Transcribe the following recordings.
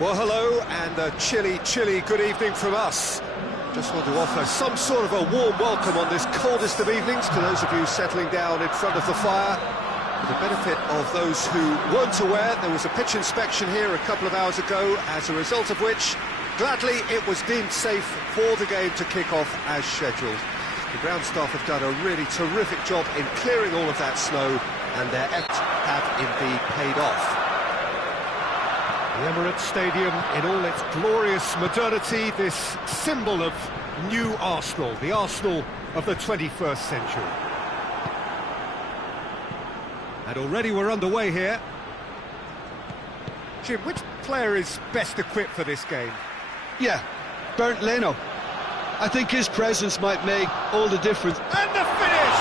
Well, hello, and a chilly good evening from us. Just want to offer some sort of a warm welcome on this coldest of evenings to those of you settling down in front of the fire. For the benefit of those who weren't aware, there was a pitch inspection here a couple of hours ago, as a result of which, gladly, it was deemed safe for the game to kick off as scheduled. The ground staff have done a really terrific job in clearing all of that snow, and their efforts have indeed paid off. The Emirates Stadium, in all its glorious modernity, this symbol of new Arsenal, the Arsenal of the 21st century. And already we're underway here. Jim, which player is best equipped for this game? Yeah, Bernd Leno. I think his presence might make all the difference. And the finish!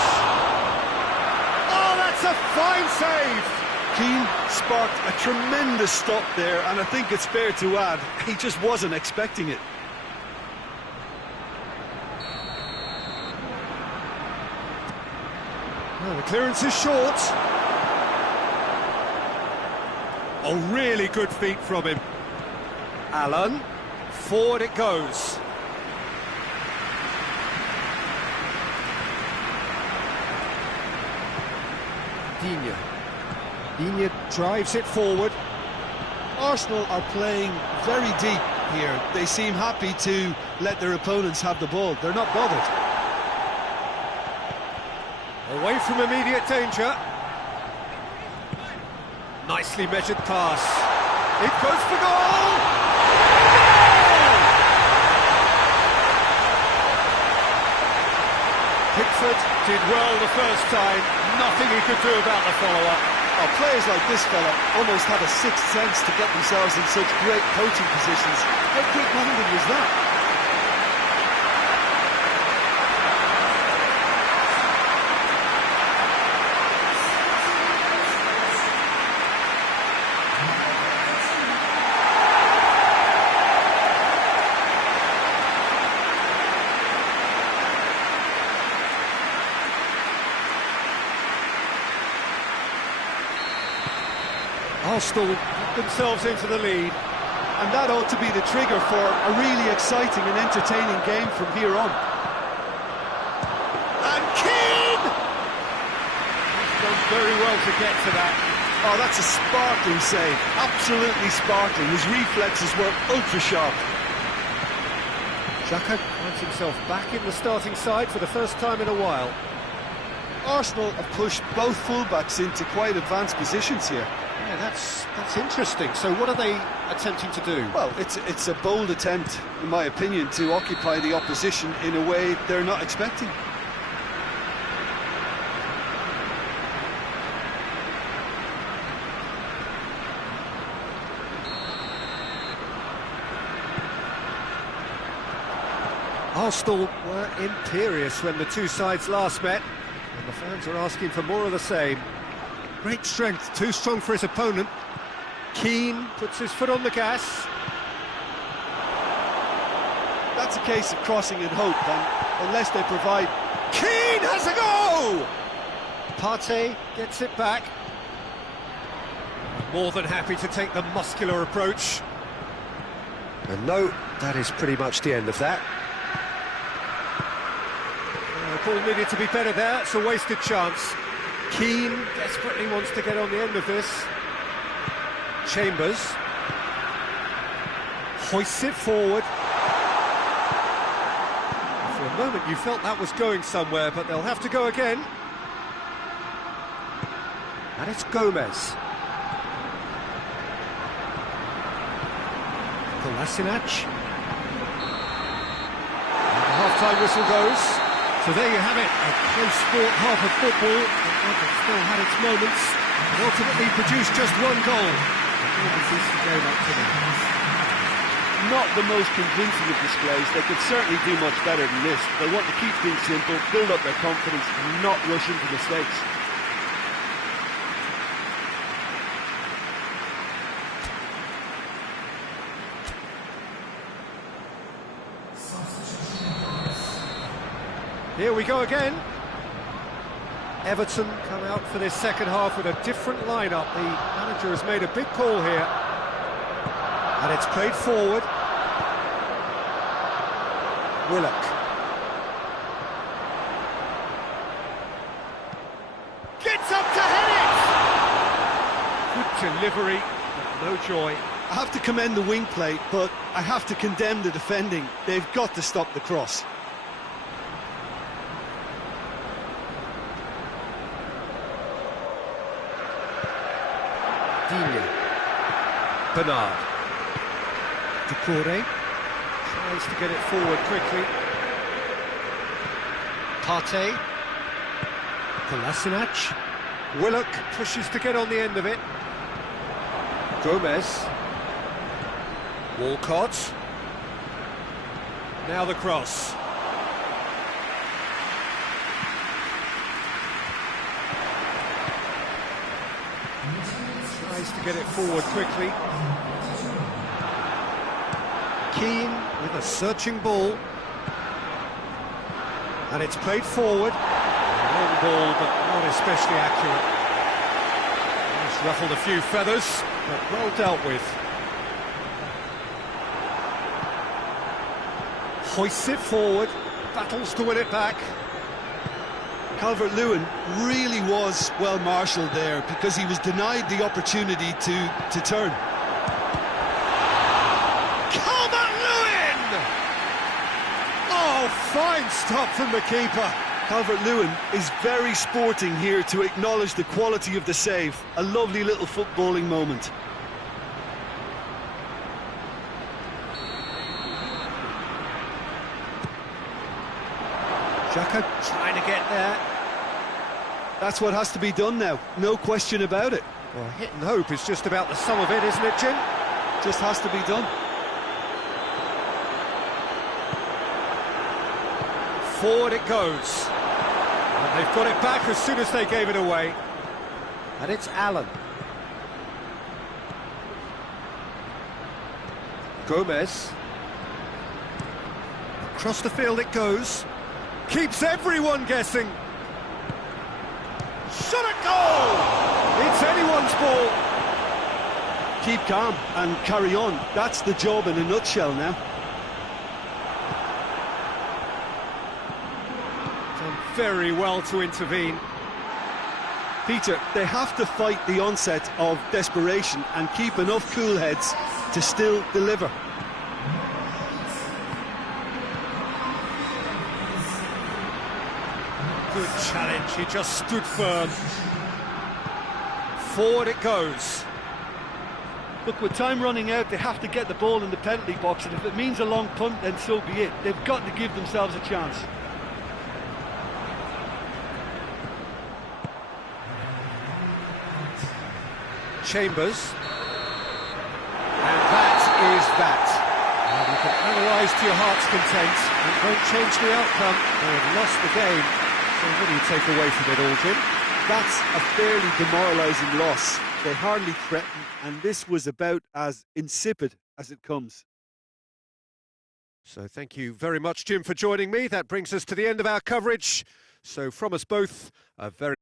Oh, that's a fine save! Keane sparked a tremendous stop there, and I think it's fair to add, he just wasn't expecting it. Well, the clearance is short. Oh, really good feet from him. Allen, forward it goes. Digne drives it forward. Arsenal are playing very deep here. They seem happy to let their opponents have the ball. They're not bothered. Away from immediate danger. Nicely measured pass. It goes for goal! Pickford did well the first time. Nothing he could do about the follow-up. Oh, players like this fella almost have a sixth sense to get themselves in such great coaching positions. How quick-minded was that? Arsenal put themselves into the lead. And that ought to be the trigger for a really exciting and entertaining game from here on. And Keane! He's done very well to get to that. Oh, that's a sparkling save. Absolutely sparkling. His reflexes were ultra-sharp. Xhaka finds himself back in the starting side for the first time in a while. Arsenal have pushed both fullbacks into quite advanced positions here. Yeah, that's interesting. So what are they attempting to do? Well, it's a bold attempt, in my opinion, to occupy the opposition in a way they're not expecting. Arsenal were imperious when the two sides last met, and the fans are asking for more of the same. Great strength, too strong for his opponent. Keane puts his foot on the gas. That's a case of crossing in hope, then, unless they provide... Keane has a go! Partey gets it back. More than happy to take the muscular approach. And no, that is pretty much the end of that. The ball needed to be better there, it's a wasted chance. Keane desperately wants to get on the end of this. Chambers hoists it forward. For a moment you felt that was going somewhere, but they'll have to go again. And it's Gomez. Kolasinac. And the half-time whistle goes. So there you have it, a close sport half of football, that still had its moments, and ultimately produced just one goal. The game up to them. Not the most convincing of displays. They could certainly do much better than this. They want to keep things simple, build up their confidence, and not rush into mistakes. Here we go again. Everton come out for this second half with a different lineup. The manager has made a big call here. And it's played forward. Willock. Gets up to head it! Good delivery, but no joy. I have to commend the wing play, but I have to condemn the defending. They've got to stop the cross. Digne. Bernard. Decore. Tries to get it forward quickly. Partey. Kolasinac. Willock pushes to get on the end of it. Gomez. Walcott. Now the cross. Tries to get it forward quickly. Keane with a searching ball. And it's played forward. Long ball, but not especially accurate. It's ruffled a few feathers, but well dealt with. Hoists it forward, battles to win it back. Calvert-Lewin really was well marshalled there because he was denied the opportunity to turn. Calvert-Lewin! Oh, fine stop from the keeper. Calvert-Lewin is very sporting here to acknowledge the quality of the save. A lovely little footballing moment. Xhaka trying to get there. That's what has to be done now, no question about it. Well, hit and hope is just about the sum of it, isn't it, Jim? Just has to be done. Forward it goes. And they've got it back as soon as they gave it away. And it's Allen. Gomez. Across the field it goes. Keeps everyone guessing. Shot at goal! It's anyone's ball. Keep calm and carry on. That's the job in a nutshell now. Done very well to intervene. Peter, they have to fight the onset of desperation and keep enough cool heads to still deliver. Good challenge, he just stood firm. Forward it goes. Look, with time running out, they have to get the ball in the penalty box, and if it means a long punt, then so be it. They've got to give themselves a chance. Chambers. And that is that. Well, you can analyse to your heart's content and won't change the outcome. They have lost the game. So what do you take away from it all, Jim? That's a fairly demoralising loss. They hardly threatened, and this was about as insipid as it comes. So thank you very much, Jim, for joining me. That brings us to the end of our coverage. So from us both, a very...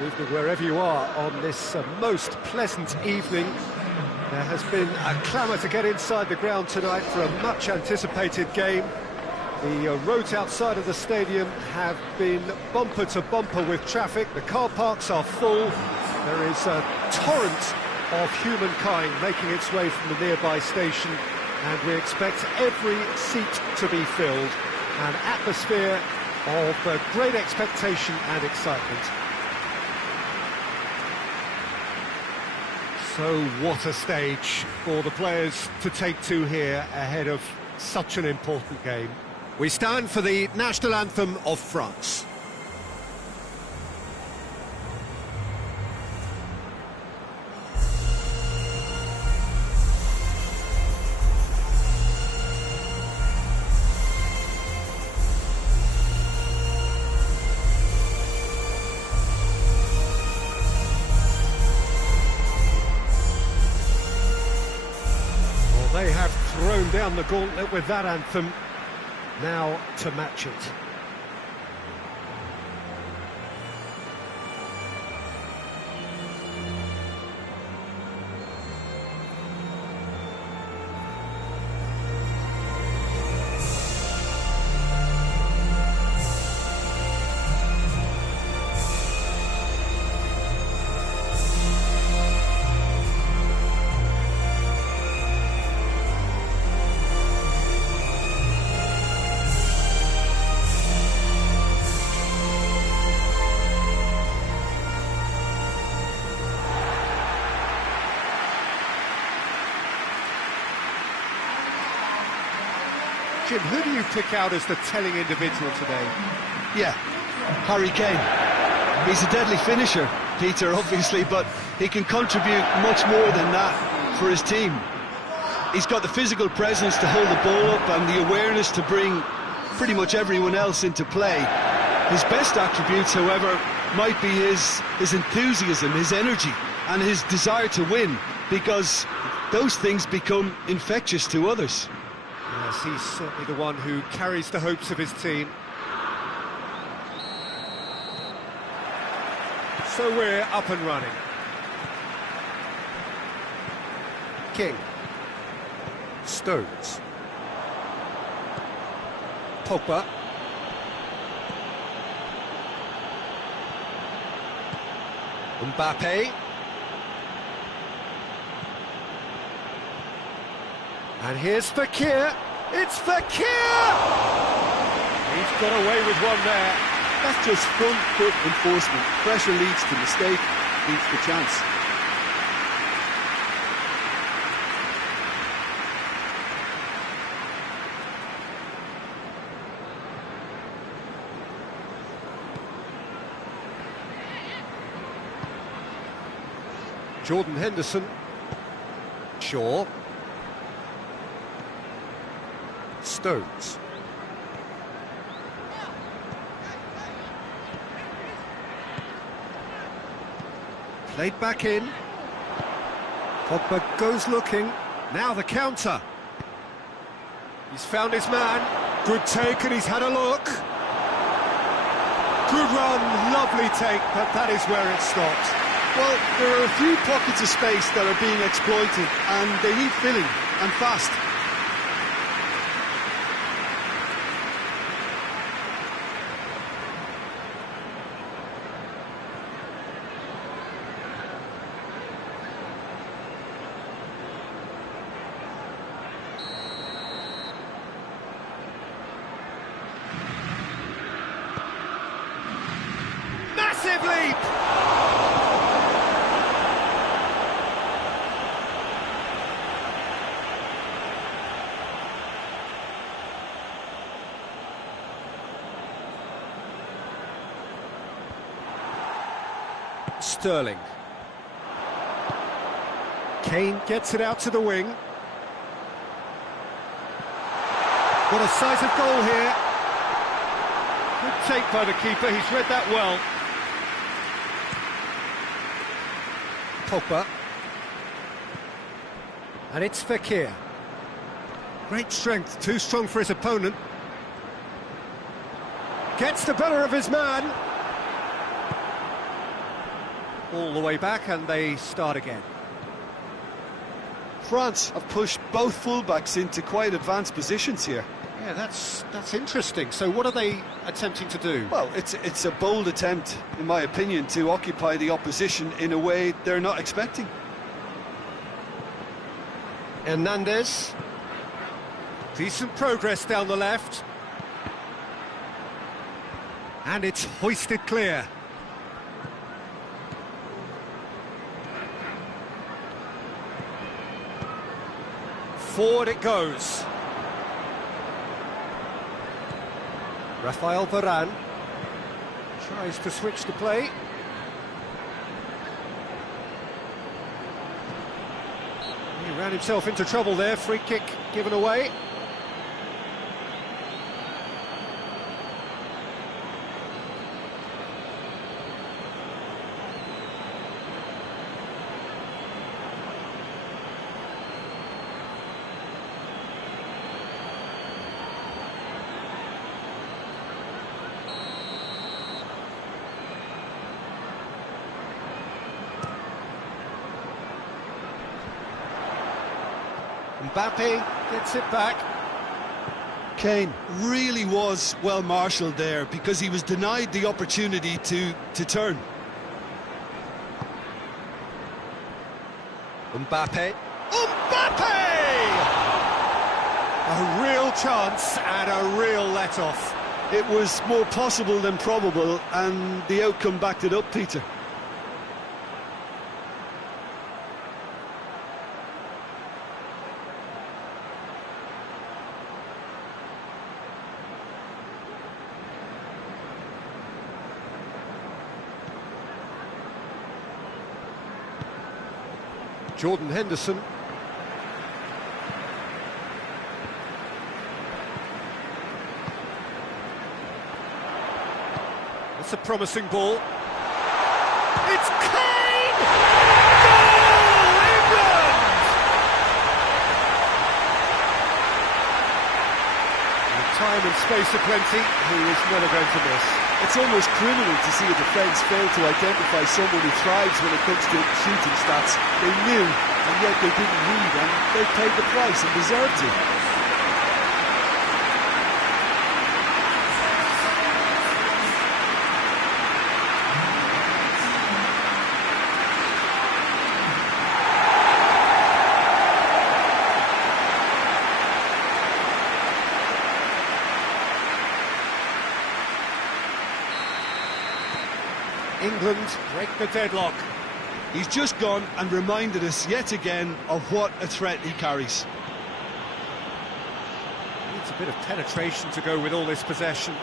Good evening wherever you are on this most pleasant evening. There has been a clamour to get inside the ground tonight for a much-anticipated game. The roads outside of the stadium have been bumper to bumper with traffic. The car parks are full. There is a torrent of humankind making its way from the nearby station, and we expect every seat to be filled. An atmosphere of great expectation and excitement. So what a stage for the players to take to here ahead of such an important game. We stand for the national anthem of France. They have thrown down the gauntlet with that anthem, now to match it. Jim, who do you pick out as the telling individual today? Yeah, Harry Kane. He's a deadly finisher, Peter, obviously, but he can contribute much more than that for his team. He's got the physical presence to hold the ball up and the awareness to bring pretty much everyone else into play. His best attributes, however, might be his enthusiasm, his energy, and his desire to win, because those things become infectious to others. Yes, he's certainly the one who carries the hopes of his team. So we're up and running. King. Stones. Pogba. Mbappe. And here's Fekir. It's Fekir! He's got away with one there. That's just front foot enforcement. Pressure leads to mistake, beats the chance. Jordan Henderson. Shaw. Stones. Played back in. Pogba goes looking. Now the counter. He's found his man. Good take, and he's had a look. Good run, lovely take, but that is where it stopped. Well, there are a few pockets of space that are being exploited, and they need filling, and fast. Massive leap! Sterling. Kane gets it out to the wing. What a sight of goal here. Good take by the keeper, he's read that well. Pogba. And it's Fekir. Great strength, too strong for his opponent. Gets the better of his man. all the way back, and they start again. France have pushed both fullbacks into quite advanced positions here. Yeah, that's interesting. So what are they attempting to do? Well, it's a bold attempt, in my opinion, to occupy the opposition in a way they're not expecting. Hernandez. Decent progress down the left. And it's hoisted clear. Forward it goes. Rafael Varane tries to switch the play. He ran himself into trouble there, free kick given away. Mbappe gets it back. Kane really was well marshalled there because he was denied the opportunity to turn. Mbappe. Mbappe! A real chance and a real let-off. It was more possible than probable, and the outcome backed it up, Peter. Jordan Henderson. That's a promising ball. It's Kane! Goal! England! With time and space aplenty, he is never going to miss. It's almost criminal to see a defence fail to identify someone who thrives when it comes to shooting stats. They knew, and yet they didn't read, and they paid the price and deserved to. England break the deadlock. He's just gone and reminded us yet again of what a threat he carries. Needs a bit of penetration to go with all this possession.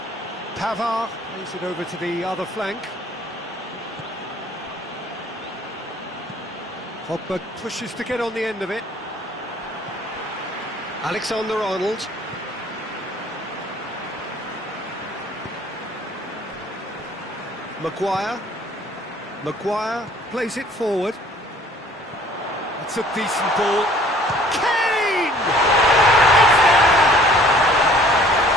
Pavard plays it over to the other flank. Pogba pushes to get on the end of it. Alexander-Arnold. Maguire plays it forward. It's a decent ball. Kane!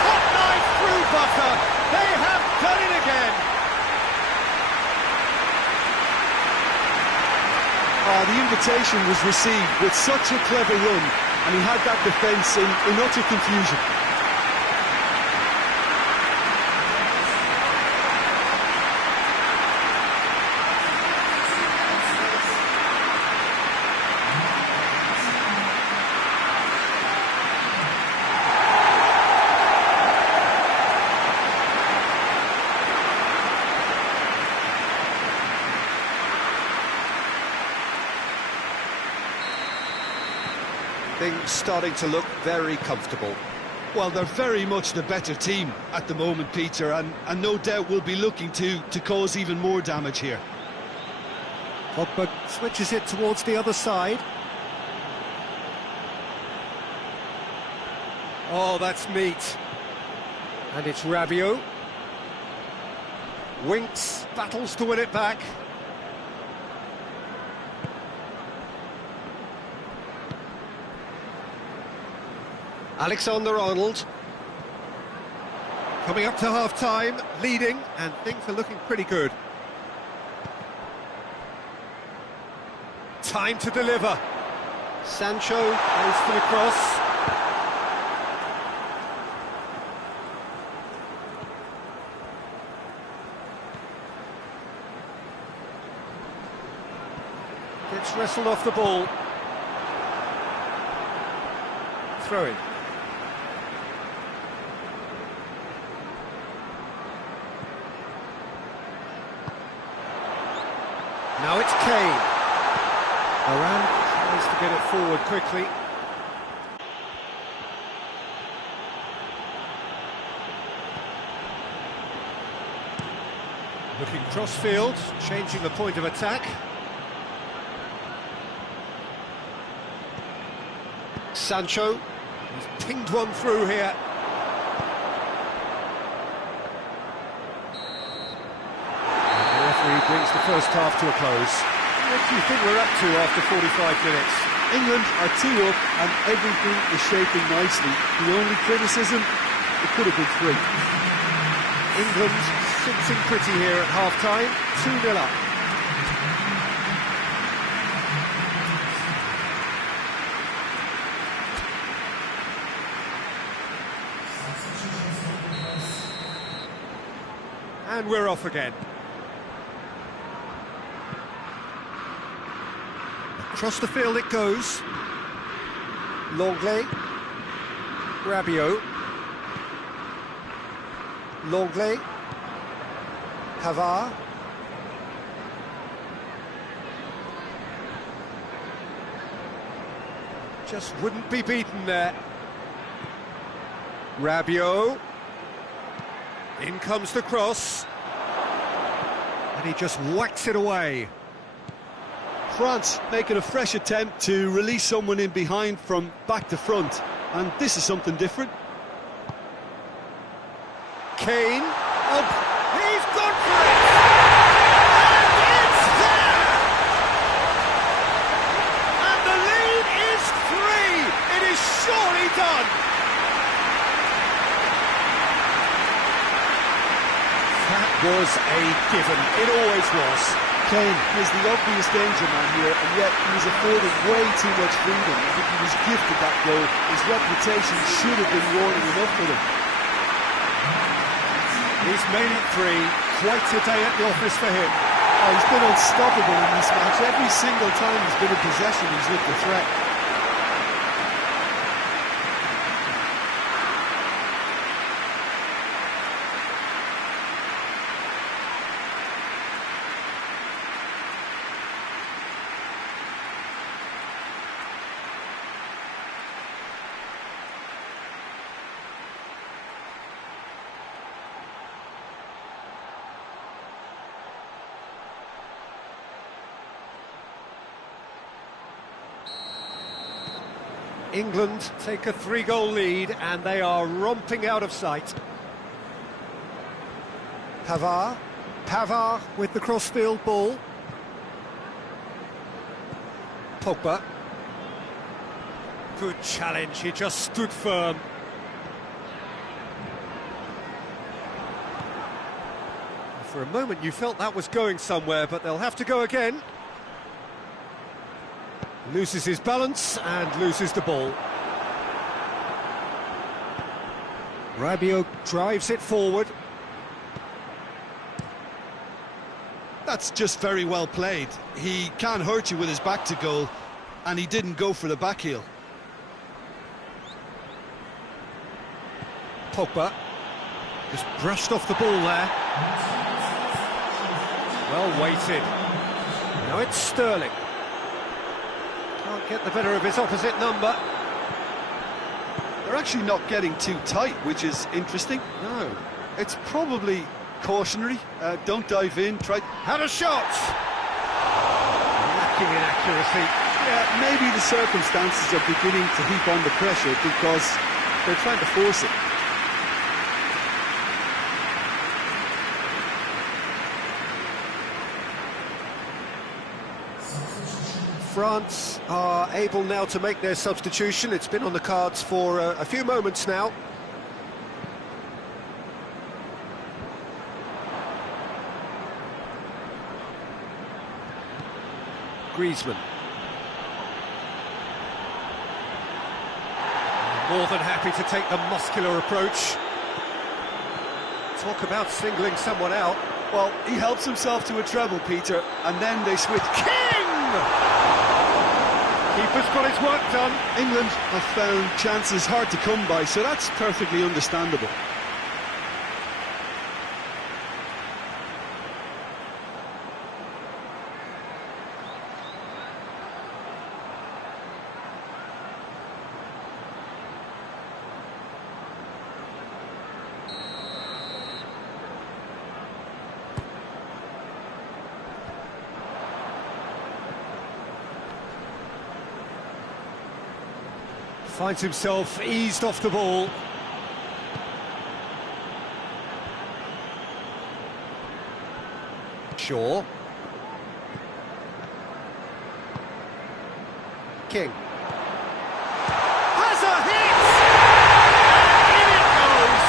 Hot knife through butter. They have done it again. The invitation was received with such a clever run, and he had that defence in utter confusion. Things starting to look very comfortable. Well, they're very much the better team at the moment, Peter, and no doubt will be looking to cause even more damage here. Pogba switches it towards the other side. Oh, that's neat. And it's Rabiot. Winks, battles to win it back. Alexander-Arnold. Coming up to half-time, leading, and things are looking pretty good. Time to deliver. Sancho goes for the cross. Gets wrestled off the ball. Throw in. Now it's Kane. Varane tries to get it forward quickly. Looking cross-field, changing the point of attack. Sancho, he's pinged one through here. The referee brings the first half to a close. What do you think we're up to after 45 minutes? England are 2 up and everything is shaping nicely. The only criticism, it could have been 3. England sitting pretty here at half-time, 2-0 up. And we're off again. Across the field it goes. Longley. Rabiot. Longley. Pavard. Just wouldn't be beaten there. Rabiot. In comes the cross. And he just whacks it away. France making a fresh attempt to release someone in behind from back to front, and this is something different. Kane, up, he's gone for it! And it's there! And the lead is 3! It is surely done! That was a given, it always was. Kane is the obvious danger man here, and yet he was afforded way too much freedom. I think he was gifted that goal. His reputation should have been warning enough for him. He's made it 3. Quite a day at the office for him. Oh, he's been unstoppable in this match. Every single time he's been in possession, he's looked a threat. England take a 3-goal lead and they are romping out of sight. Pavard with the crossfield ball. Pogba. Good challenge, he just stood firm. For a moment you felt that was going somewhere, but they'll have to go again. Loses his balance and loses the ball. Rabiot drives it forward. That's just very well played. He can't hurt you with his back to goal, and he didn't go for the back heel. Pogba just brushed off the ball there. Well weighted. Now it's Sterling. Can't get the better of his opposite number. They're actually not getting too tight, which is interesting. No. It's probably cautionary. Don't dive in. Had a shot! Lacking in accuracy. Yeah, maybe the circumstances are beginning to heap on the pressure because they're trying to force it. France are able now to make their substitution. It's been on the cards for a few moments now. Griezmann. More than happy to take the muscular approach. Talk about singling someone out. Well, he helps himself to a treble, Peter, and then they switch. King! Keeper's got his work done. England have found chances hard to come by, so that's perfectly understandable. Finds himself eased off the ball. Shaw. King. Has a hit! In it goes!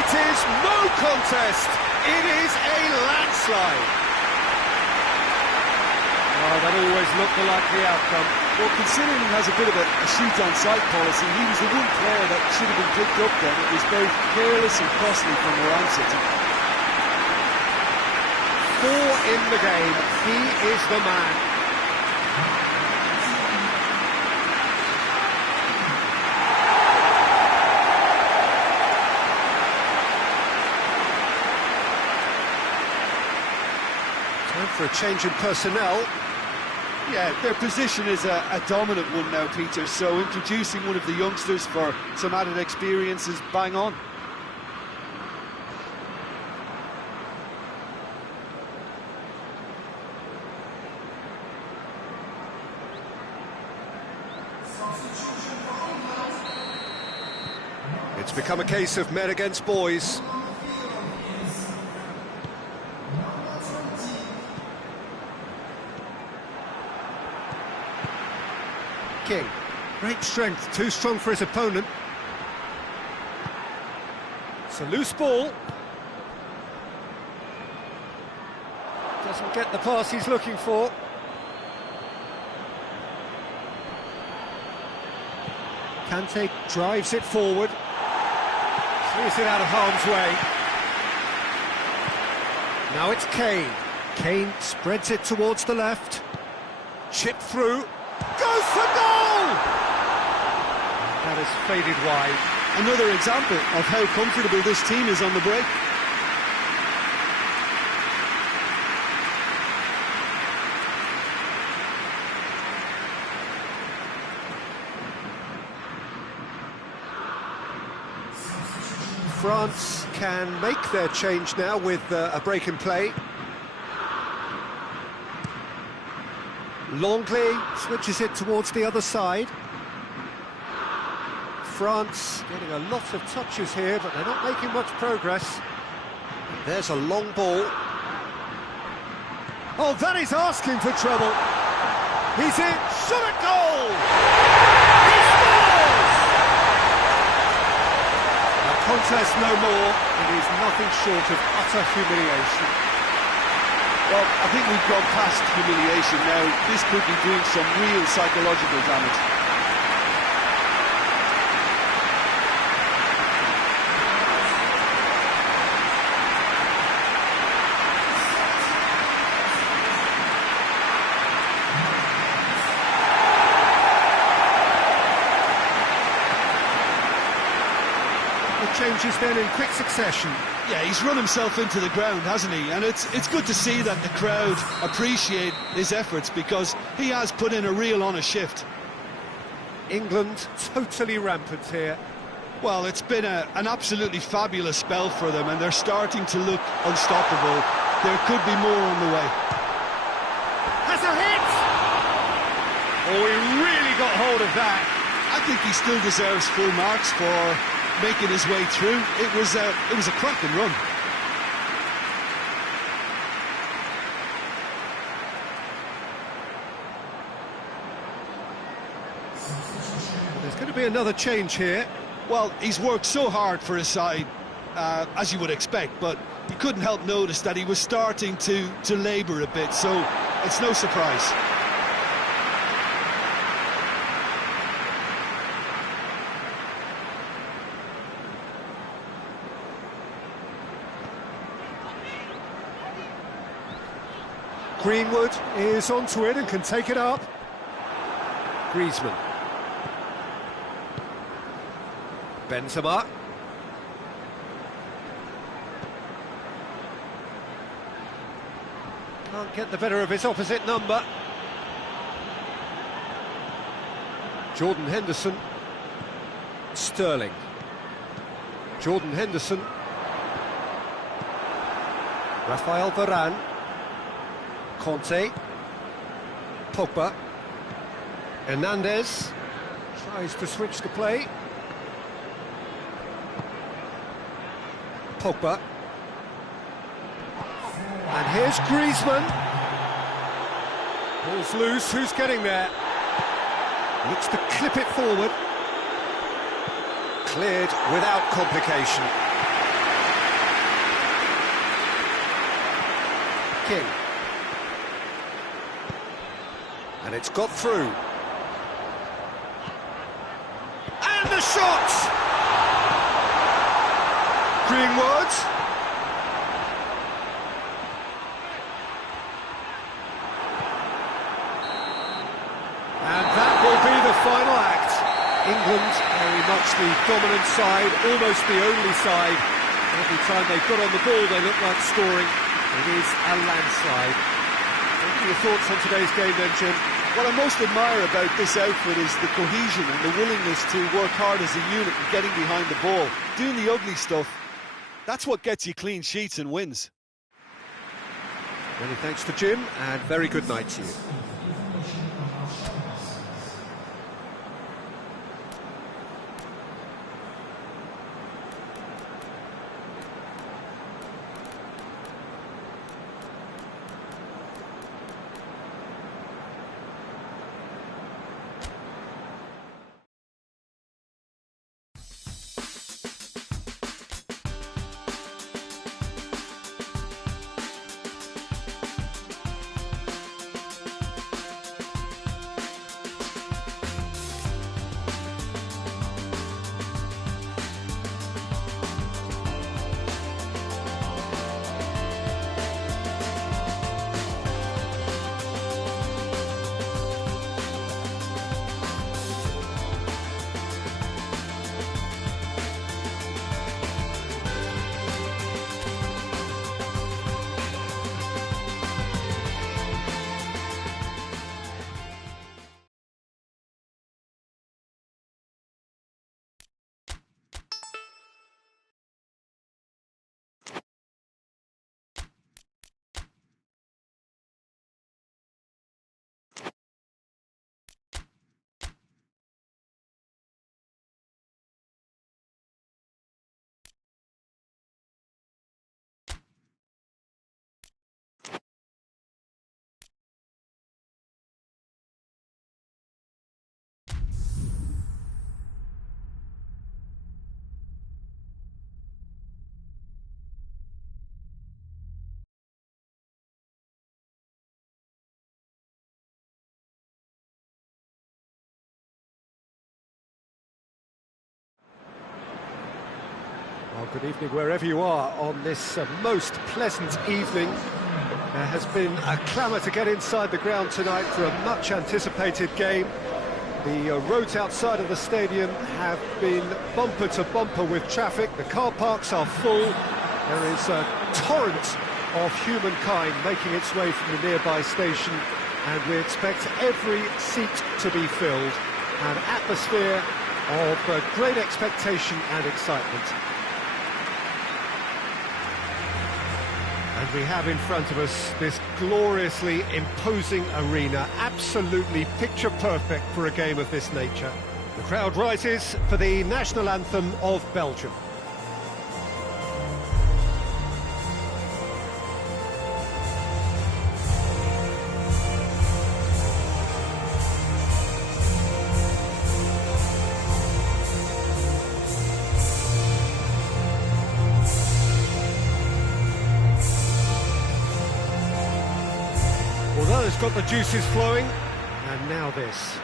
It is no contest. It is a landslide. Oh, that always looked the likely outcome. Well, considering he has a bit of a shoot-on-sight policy, he was the one player that should have been picked up then. It was both careless and costly from around City. 4 in the game. He is the man. Time for a change in personnel. Yeah, their position is a dominant one now, Peter, so introducing one of the youngsters for some added experience is bang on. It's become a case of men against boys. King, great strength, too strong for his opponent. It's a loose ball. Doesn't get the pass he's looking for. Kante drives it forward. Clears it out of harm's way. Now it's Kane. Kane spreads it towards the left. Chip through. Goes for goal! That has faded wide. Another example of how comfortable this team is on the break. France can make their change now with a break in play. Longley switches it towards the other side. France getting a lot of touches here, but they're not making much progress. There's a long ball. Oh, that is asking for trouble. He's in, shot at goal! He scores! A contest no more, it is nothing short of utter humiliation. Well, I think we've gone past humiliation now. This could be doing some real psychological damage. Changes then in quick succession. Yeah, he's run himself into the ground, hasn't he? And it's good to see that the crowd appreciate his efforts, because he has put in a real honest shift. England totally rampant here. Well, it's been an absolutely fabulous spell for them, and they're starting to look unstoppable. There could be more on the way. Has a hit! Oh, he really got hold of that. I think he still deserves full marks for making his way through. It was a cracking run. There's going to be another change here. Well, he's worked so hard for his side, as you would expect, but you couldn't help notice that he was starting to labour a bit, so it's no surprise. Greenwood is onto it and can take it up. Griezmann. Benzema. Can't get the better of his opposite number. Jordan Henderson. Sterling. Jordan Henderson. Rafael Varane. Conte. Pogba. Hernandez tries to switch the play. Pogba. And here's Griezmann. Ball's loose, who's getting there? Looks to clip it forward. Cleared without complication. King. And it's got through. And the shot! Greenwood. And that will be the final act. England very much the dominant side, almost the only side. Every time they got on the ball they look like scoring. It is a landslide. What are your thoughts on today's game then, Jim? What I most admire about this outfit is the cohesion and the willingness to work hard as a unit and getting behind the ball. Doing the ugly stuff, that's what gets you clean sheets and wins. Many thanks to Jim, and very good night to you. Well, good evening wherever you are on this most pleasant evening. There has been a clamour to get inside the ground tonight for a much-anticipated game. The roads outside of the stadium have been bumper to bumper with traffic. The car parks are full. There is a torrent of humankind making its way from the nearby station, and we expect every seat to be filled. An atmosphere of great expectation and excitement. And we have in front of us this gloriously imposing arena, absolutely picture perfect for a game of this nature. The crowd rises for the national anthem of Belgium. Well, it's got the juices flowing, and now this.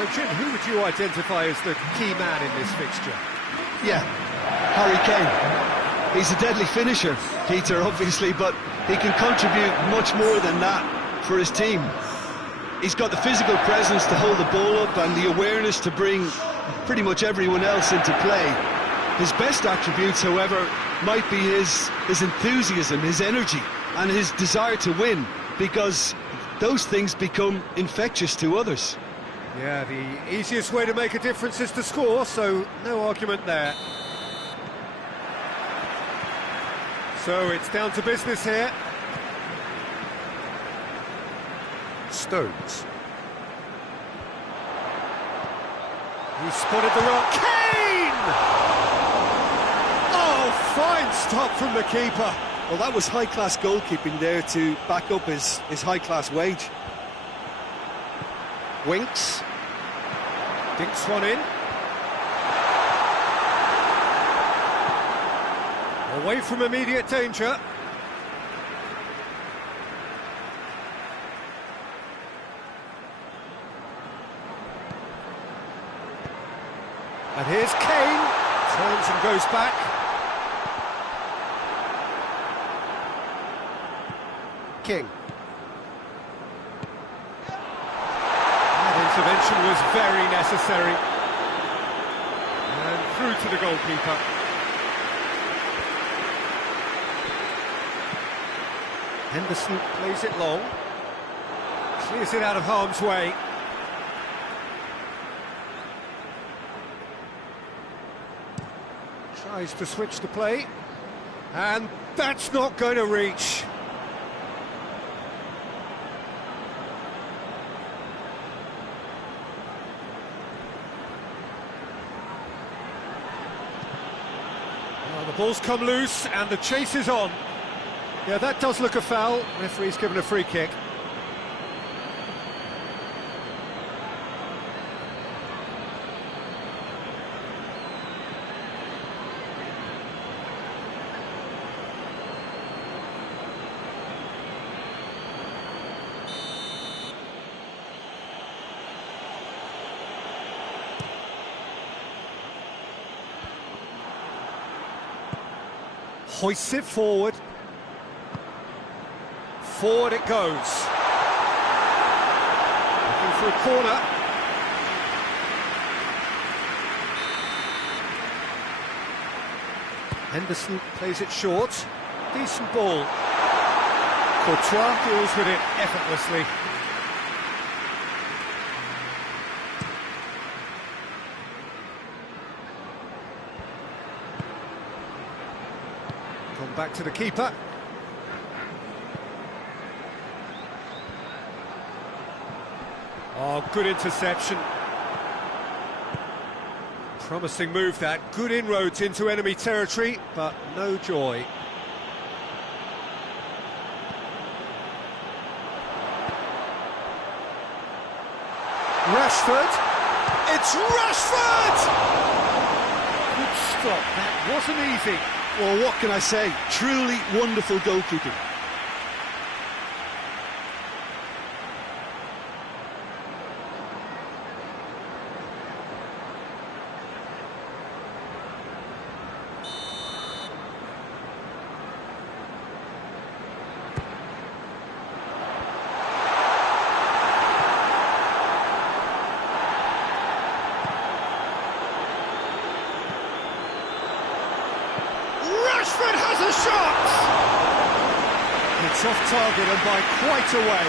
So, Jim, who would you identify as the key man in this fixture? Yeah, Harry Kane. He's a deadly finisher, Peter, obviously, but he can contribute much more than that for his team. He's got the physical presence to hold the ball up and the awareness to bring pretty much everyone else into play. His best attributes, however, might be his enthusiasm, his energy, and his desire to win, because those things become infectious to others. Yeah, the easiest way to make a difference is to score, so no argument there. So it's down to business here. Stones. He spotted the rock. Kane! Oh, fine stop from the keeper. Well, that was high-class goalkeeping there to back up his high-class wage. Winks. Dinks one in. Away from immediate danger. And here's Kane. Turns and goes back. King. That intervention was very necessary. And through to the goalkeeper. Henderson plays it long. Clears it out of harm's way. Tries to switch the play. And that's not going to reach. Well, the ball's come loose and the chase is on. Yeah, that does look a foul. Referee's given a free kick. Hoists it forward. Forward it goes. Looking for a corner. Henderson plays it short. Decent ball. Courtois deals with it effortlessly. Come back to the keeper. Oh, good interception. Promising move that. Good inroads into enemy territory, but no joy. Rashford. It's Rashford! Good stop. That wasn't easy. Well, what can I say? Truly wonderful goalkeeping. Rashford has a shot! It's off target and by quite a way.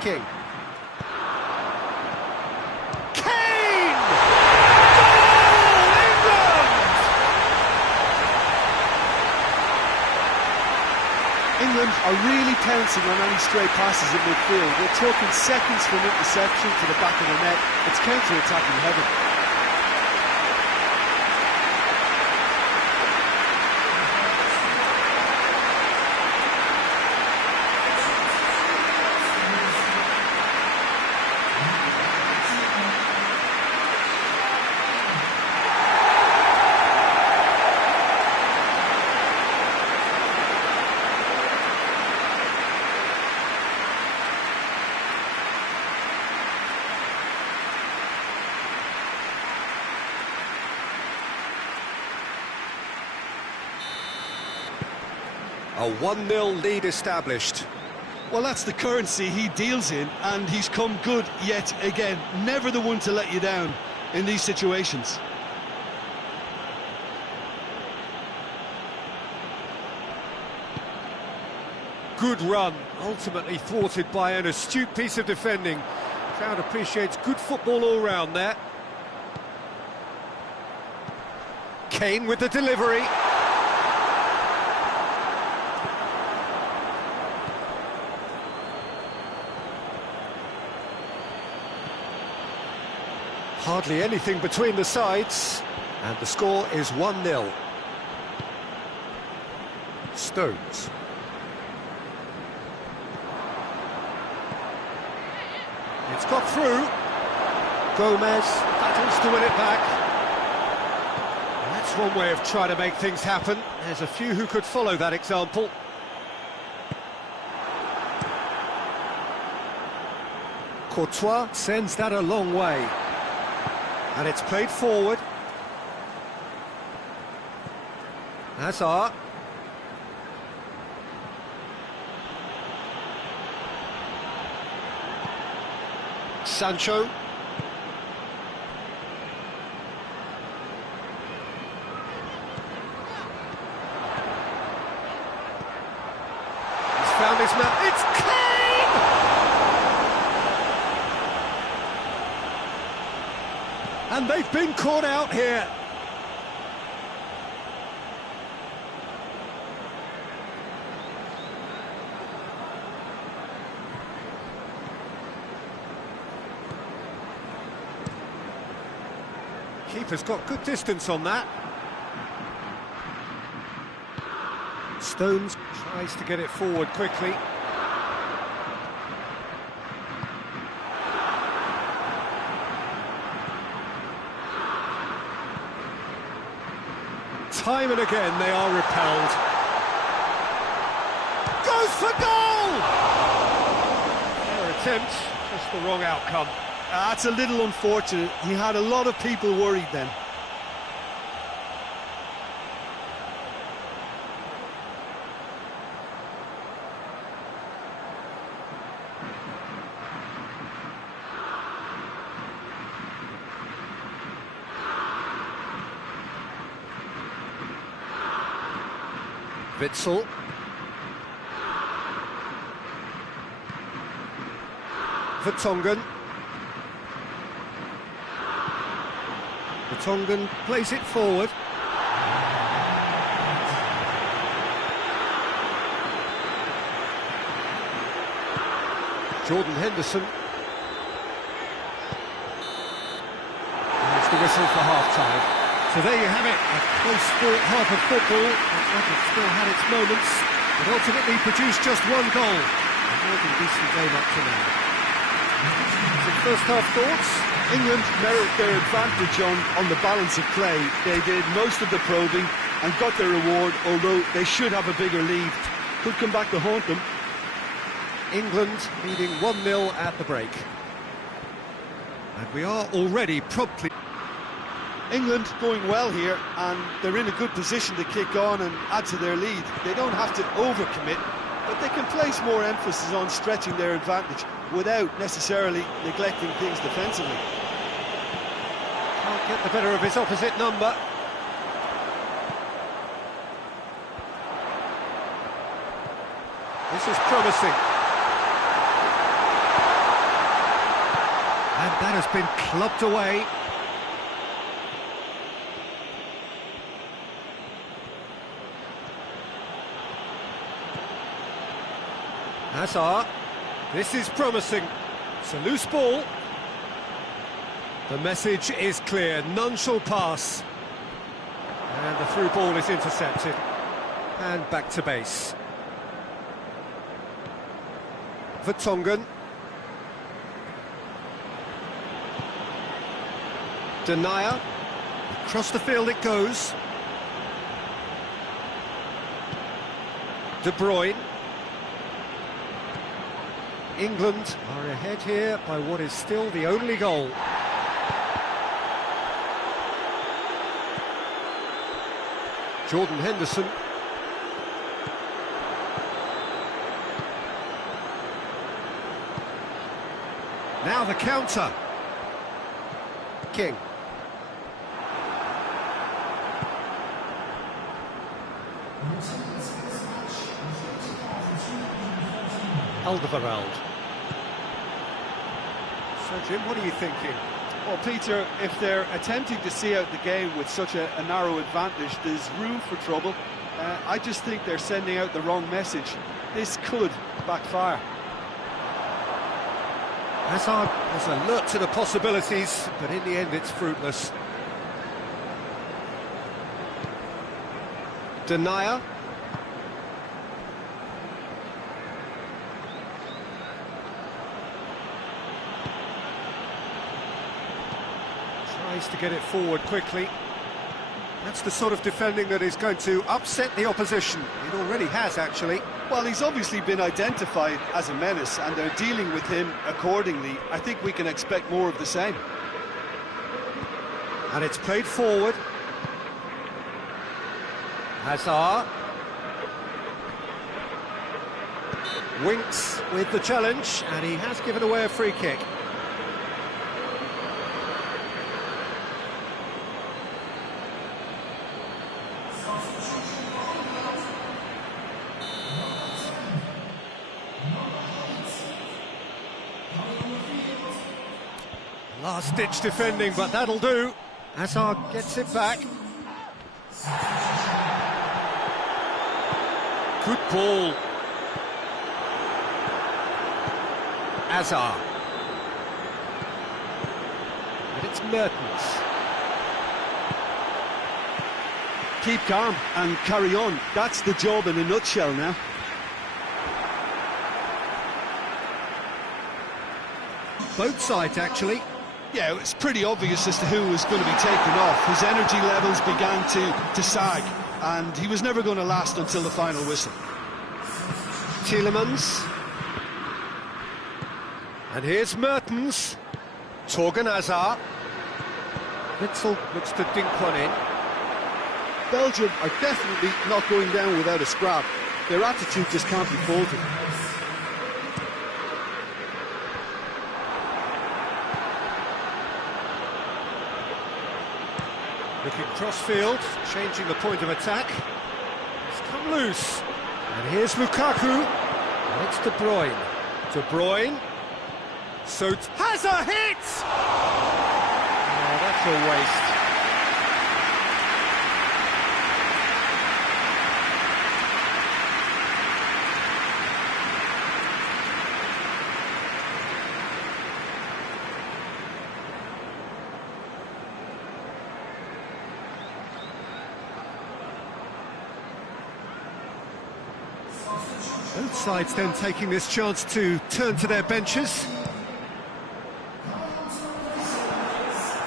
King. England are really pouncing on any stray passes in midfield. We're talking seconds from interception to the back of the net. It's counter-attacking heaven. A 1-0 lead established. Well, that's the currency he deals in, and he's come good yet again. Never the one to let you down in these situations. Good run, ultimately thwarted by an astute piece of defending. Crowd appreciates good football all round there. Kane with the delivery. Hardly anything between the sides, and the score is 1-0. Stones. It's got through. Gomez battles to win it back. And that's one way of trying to make things happen. There's a few who could follow that example. Courtois sends that a long way. And it's played forward. Hazard. Sancho. He's found his man. It's Kane! And they've been caught out here. Keeper's got good distance on that. Stones tries to get it forward quickly. Time and again they are repelled. Goes for goal! Their attempt, just the wrong outcome. That's a little unfortunate. He had a lot of people worried then. Witsel. Vertonghen. Vertonghen plays it forward. Jordan Henderson. There's the whistle for half-time. So there you have it, a close-fought half of football that might have still had its moments, but ultimately produced just one goal. A more than decent game up to now. Some first-half thoughts? England merit their advantage on the balance of play. They did most of the probing and got their reward, although they should have a bigger lead. Could come back to haunt them. England leading 1-0 at the break. And we are already promptly... England going well here, and they're in a good position to kick on and add to their lead. They don't have to overcommit, but they can place more emphasis on stretching their advantage without necessarily neglecting things defensively. Can't get the better of his opposite number. This is promising. And that has been clubbed away. Hazard, this is promising. It's a loose ball. The message is clear, none shall pass. And the through ball is intercepted. And back to base. Vertonghen. Denier. Across the field it goes. De Bruyne. England are ahead here by what is still the only goal. Jordan Henderson. Now the counter. King. Alderweireld. So, Jim, what are you thinking? Well, Peter, if they're attempting to see out the game with such a narrow advantage, there's room for trouble. I just think they're sending out the wrong message. This could backfire. Hazard was alert to the possibilities, but in the end it's fruitless. Denier. Tries to get it forward quickly. That's the sort of defending that is going to upset the opposition. It already has, actually. Well, he's obviously been identified as a menace, and they're dealing with him accordingly. I think we can expect more of the same. And it's played forward. Hazard. Winks with the challenge, and he has given away a free kick. Last-ditch defending, but that'll do. Hazard gets it back. Good ball. Hazard. And it's Mertens. Keep calm and carry on. That's the job in a nutshell now. Both sides, actually. Yeah, it's pretty obvious as to who was going to be taken off. His energy levels began to sag, and he was never going to last until the final whistle. Tielemans. And here's Mertens. Torgan Hazard. Witzel looks to dink one in. Belgium are definitely not going down without a scrap. Their attitude just can't be faulted. Looking cross-field, changing the point of attack. It's come loose. And here's Lukaku. And it's De Bruyne. De Bruyne. So has a hit! Oh, that's a waste. Both sides then taking this chance to turn to their benches.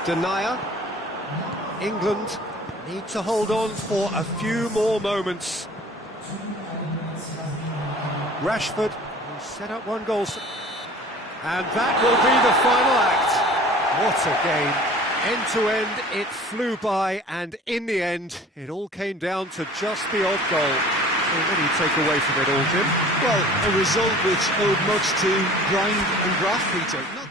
Denier. England need to hold on for a few more moments. Rashford, who set up one goal. And that will be the final act. What a game. End to end, it flew by, and in the end, it all came down to just the odd goal. So what do you take away from it all, Jim? Well, a result which owed much to grind and graft, Peter. Not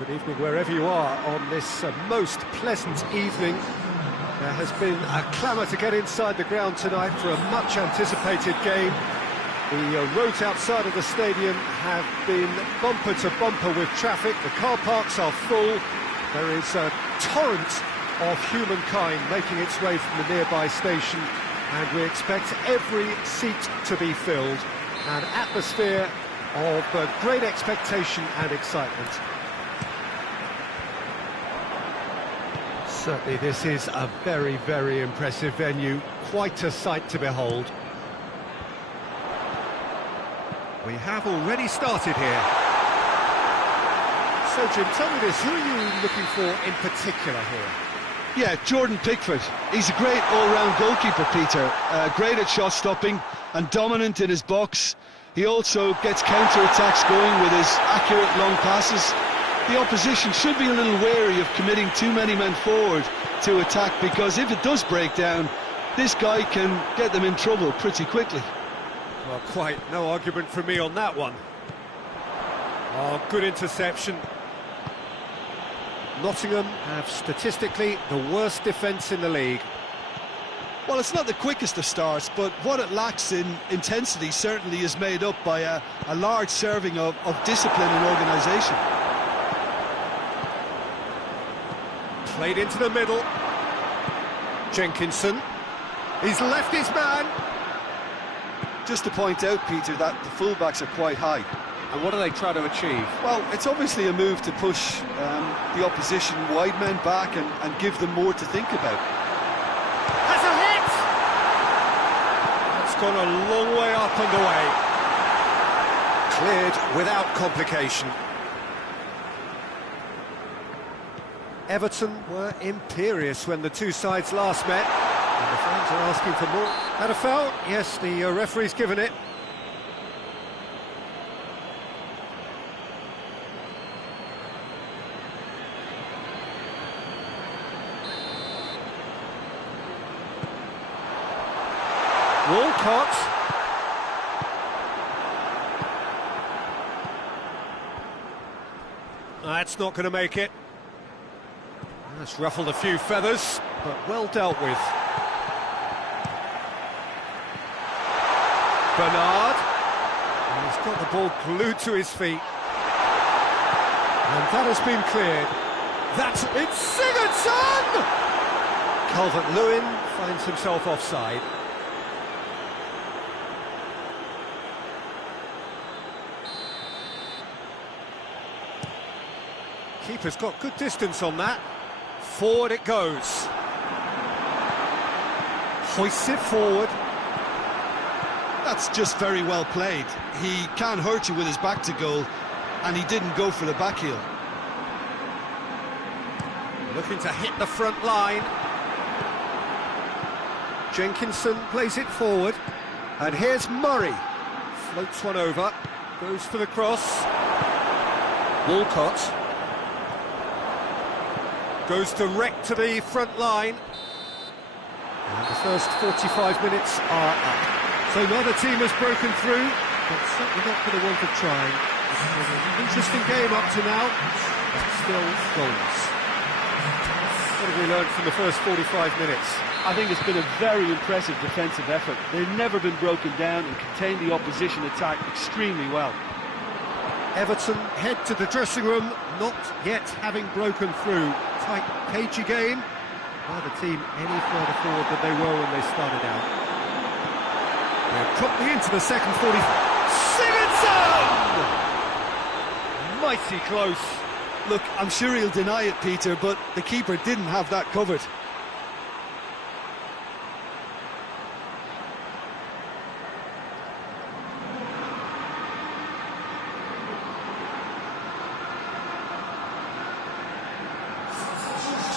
Good evening wherever you are on this most pleasant evening. There has been a clamour to get inside the ground tonight for a much anticipated game. The roads outside of the stadium have been bumper to bumper with traffic. The car parks are full. There is a torrent of humankind making its way from the nearby station, and we expect every seat to be filled. An atmosphere of great expectation and excitement. Certainly this is a very, very impressive venue, quite a sight to behold. We have already started here. So Jim, tell me this, who are you looking for in particular here? Yeah, Jordan Pickford. He's a great all-round goalkeeper, Peter. Great at shot stopping and dominant in his box. He also gets counter-attacks going with his accurate long passes. The opposition should be a little wary of committing too many men forward to attack, because if it does break down, this guy can get them in trouble pretty quickly. Well, quite no argument from me on that one. Oh, good interception. Nottingham have statistically the worst defence in the league. Well, it's not the quickest of starts, but what it lacks in intensity certainly is made up by a large serving of discipline and organisation. Played into the middle. Jenkinson. He's left his man. Just to point out, Peter, that the fullbacks are quite high. And what do they try to achieve? Well, it's obviously a move to push the opposition wide men back and give them more to think about. Has a hit! That's gone a long way up and away. Cleared without complication. Everton were imperious when the two sides last met, and the fans are asking for more. Had a foul? Yes, the referee's given it. Walcott. That's not going to make it. That's ruffled a few feathers, but well dealt with. Bernard. And he's got the ball glued to his feet. And that has been cleared. That's it, Sigurdsson! Calvert-Lewin finds himself offside. Keeper's got good distance on that. Forward it goes. Hoists it forward. That's just very well played. He can't hurt you with his back to goal, and he didn't go for the back heel. Looking to hit the front line. Jenkinson plays it forward. And here's Murray. Floats one over. Goes for the cross. Walcott. Goes direct to the front line. And the first 45 minutes are up. So neither team has broken through, but certainly not for the want of trying. It's been an interesting game up to now, but still goals. What have we learned from the first 45 minutes? I think it's been a very impressive defensive effort. They've never been broken down and contained the opposition attack extremely well. Everton head to the dressing room, not yet having broken through. Tight, cagey game. Neither team any further forward than they were when they started out. They're promptly into the second 40. Sigurdsson! Mighty close. Look, I'm sure he'll deny it, Peter, but the keeper didn't have that covered.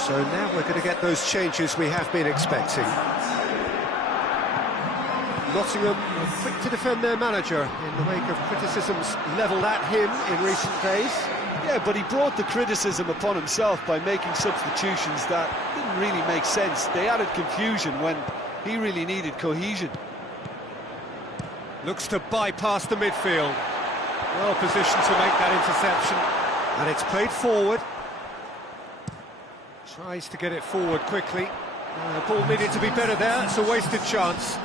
So now we're going to get those changes we have been expecting. Nottingham were quick to defend their manager in the wake of criticisms levelled at him in recent days. Yeah, but he brought the criticism upon himself by making substitutions that didn't really make sense. They added confusion when he really needed cohesion. Looks to bypass the midfield. Well positioned to make that interception. And it's played forward. Tries to get it forward quickly. The ball needed to be better there, it's a wasted chance.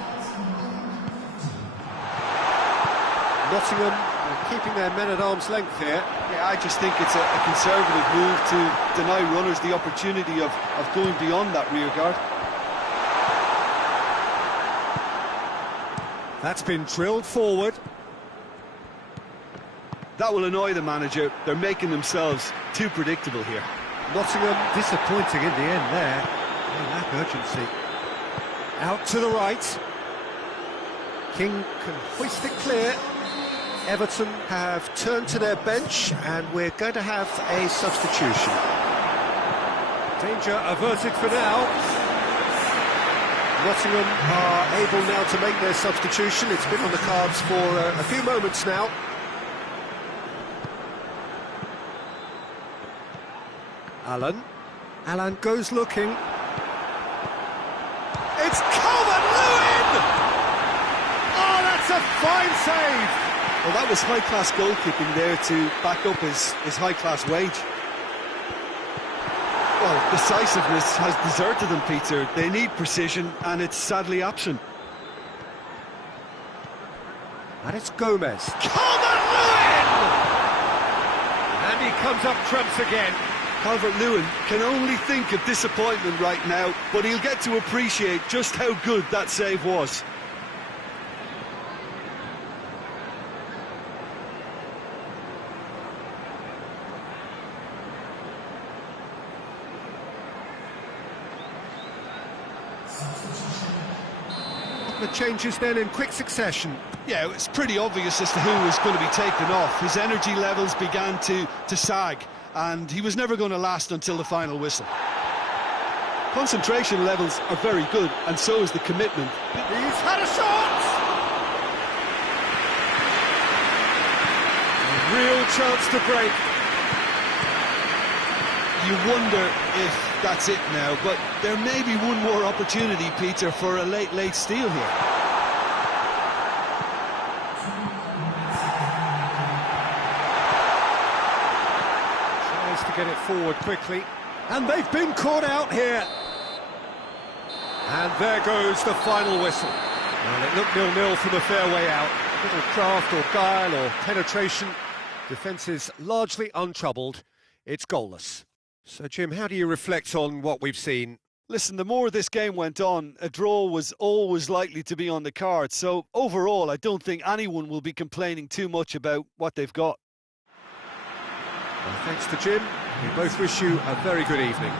Nottingham keeping their men at arm's length here. Yeah, I just think it's a conservative move to deny runners the opportunity of going beyond that rear guard. That's been drilled forward. That will annoy the manager. They're making themselves too predictable here. Nottingham disappointing in the end there. They lack urgency. Out to the right. King can hoist it clear. Everton have turned to their bench and we're going to have a substitution. Danger averted for now. Nottingham are able now to make their substitution. It's been on the cards for a few moments now. Alan goes looking. It's Calvert-Lewin! Oh, that's a fine save! Well, that was high-class goalkeeping there to back up his high-class wage. Well, decisiveness has deserted them, Peter. They need precision, and it's sadly absent. And it's Gomez. Calvert-Lewin! And he comes up trumps again. Calvert-Lewin can only think of disappointment right now, but he'll get to appreciate just how good that save was. The changes then in quick succession. Yeah, it's pretty obvious as to who was going to be taken off. His energy levels began to sag, and he was never going to last until the final whistle. Concentration levels are very good, and so is the commitment. He's had a shot! A real chance to break. You wonder if that's it now, but there may be one more opportunity, Peter, for a late steal here. Tries to get it forward quickly, and they've been caught out here. And there goes the final whistle. And it looked 0-0 from a fair way out. Little craft or guile or penetration. Defence is largely untroubled. It's goalless. So, Jim, how do you reflect on what we've seen? Listen, the more this game went on, a draw was always likely to be on the cards. So, overall, I don't think anyone will be complaining too much about what they've got. Well, thanks to Jim. We both wish you a very good evening.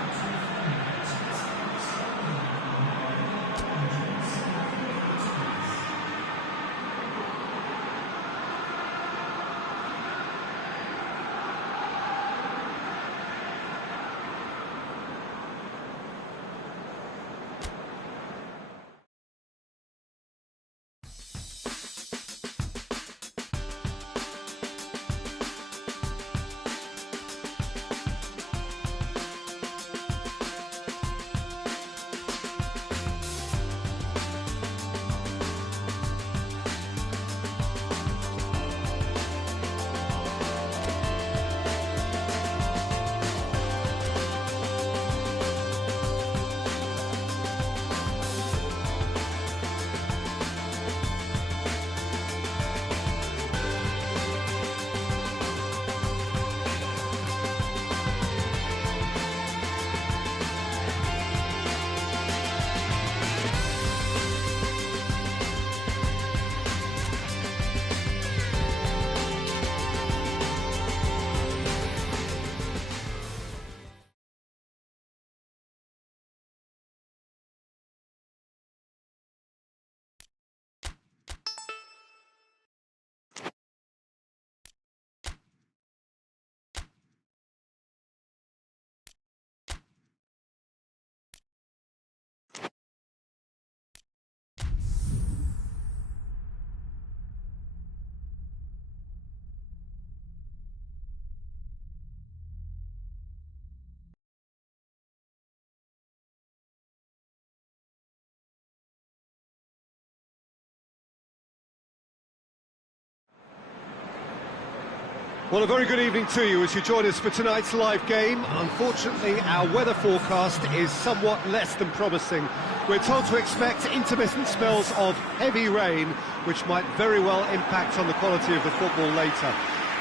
Well, a very good evening to you as you join us for tonight's live game. Unfortunately, our weather forecast is somewhat less than promising. We're told to expect intermittent spells of heavy rain, which might very well impact on the quality of the football later.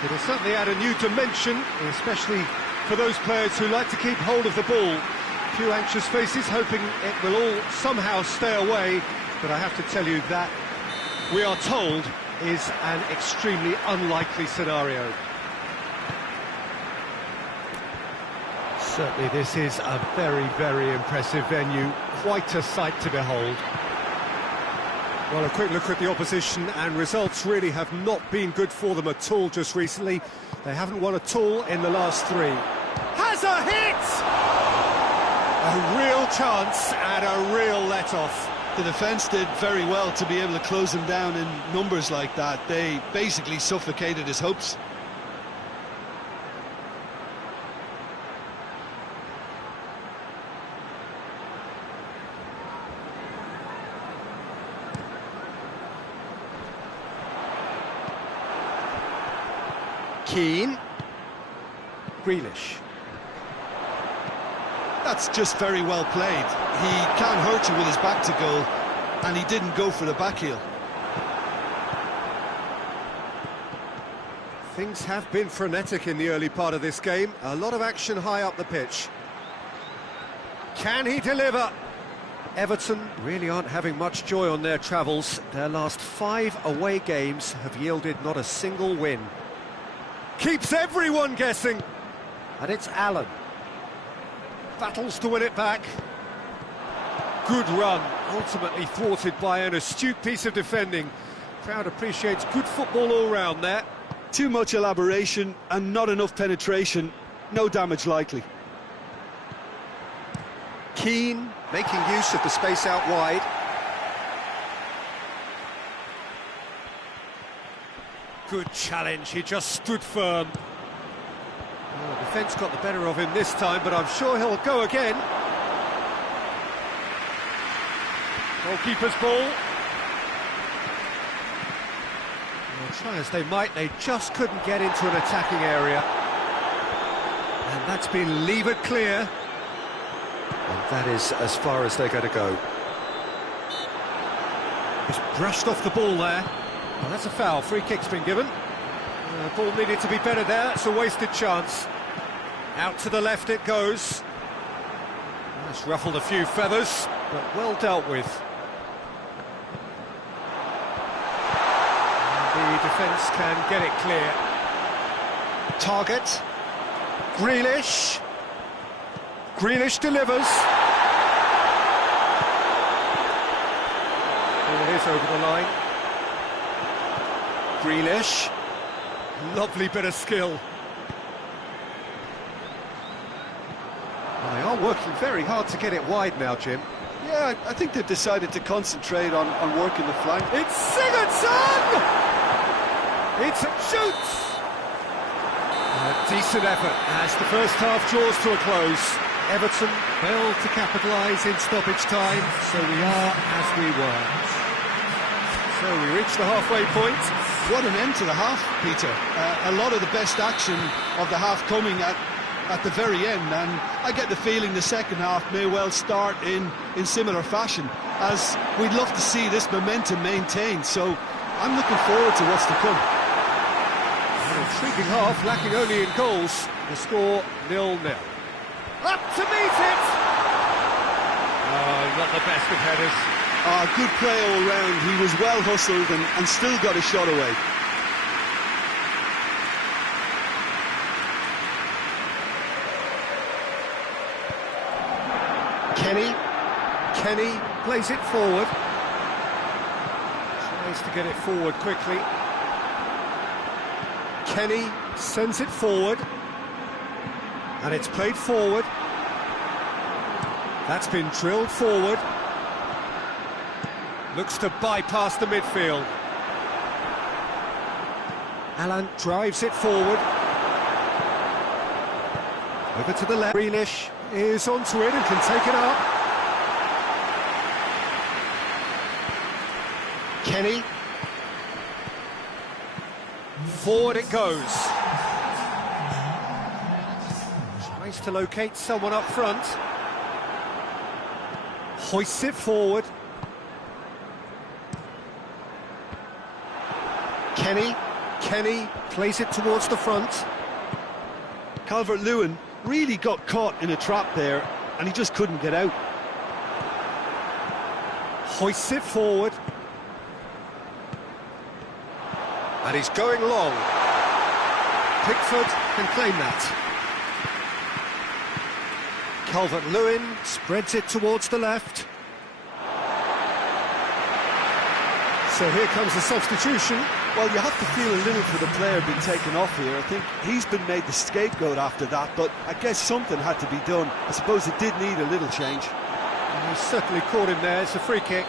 It'll certainly add a new dimension, especially for those players who like to keep hold of the ball. A few anxious faces hoping it will all somehow stay away, but I have to tell you that we are told is an extremely unlikely scenario. Certainly this is a very, very impressive venue, quite a sight to behold. Well, a quick look at the opposition, and results really have not been good for them at all just recently. They haven't won at all in the last three. Has a hit! A real chance and a real let-off. The defence did very well to be able to close him down in numbers like that. They basically suffocated his hopes. Keane. Grealish. That's just very well played. He can't hurt you with his back to goal, and he didn't go for the back heel. Things have been frenetic in the early part of this game. A lot of action high up the pitch. Can he deliver? Everton really aren't having much joy on their travels. Their last 5 away games have yielded not a single win. Keeps everyone guessing. And it's Allen. Battles to win it back. Good run, ultimately thwarted by an astute piece of defending. Crowd appreciates good football all round there. Too much elaboration and not enough penetration. No damage likely. Keane making use of the space out wide. Good challenge, he just stood firm. Oh, the defence got the better of him this time, but I'm sure he'll go again. Goalkeeper's ball. Well, try as they might, they just couldn't get into an attacking area. And that's been levered clear. And that is as far as they're going to go. He's brushed off the ball there. Well, that's a foul. Free kick's been given. The ball needed to be better there. It's a wasted chance. Out to the left it goes. That's ruffled a few feathers, but well dealt with. And the defence can get it clear. Target. Grealish. Grealish delivers. Ball is over the line. Grealish. Lovely bit of skill. Well, they are working very hard to get it wide now, Jim. Yeah, I think they've decided to concentrate on working the flank. It's Sigurdsson! It's shoots! A decent effort as the first half draws to a close. Everton failed to capitalise in stoppage time, so we are as we were. So we reach the halfway point. What an end to the half, Peter. A lot of the best action of the half coming at the very end, and I get the feeling the second half may well start in similar fashion, as we'd love to see this momentum maintained, so I'm looking forward to what's to come. An intriguing half, lacking only in goals. The score 0-0. Up to meet it! Oh, not the best of headers. Good play all round. He was well hustled and still got a shot away. Kenny plays it forward. Tries to get it forward quickly. Kenny sends it forward. And it's played forward. That's been drilled forward. Looks to bypass the midfield. Allen drives it forward. Over to the left. Grealish is onto it and can take it up. Kenny. Forward it goes. Tries to locate someone up front. Hoists it forward. Kenny plays it towards the front. Calvert-Lewin really got caught in a trap there, and he just couldn't get out. Hoists it forward. And he's going long. Pickford can claim that. Calvert-Lewin spreads it towards the left. So here comes the substitution. Well, you have to feel a little for the player being taken off here. I think he's been made the scapegoat after that, but I guess something had to be done. I suppose it did need a little change. And he certainly caught him there. It's a free kick.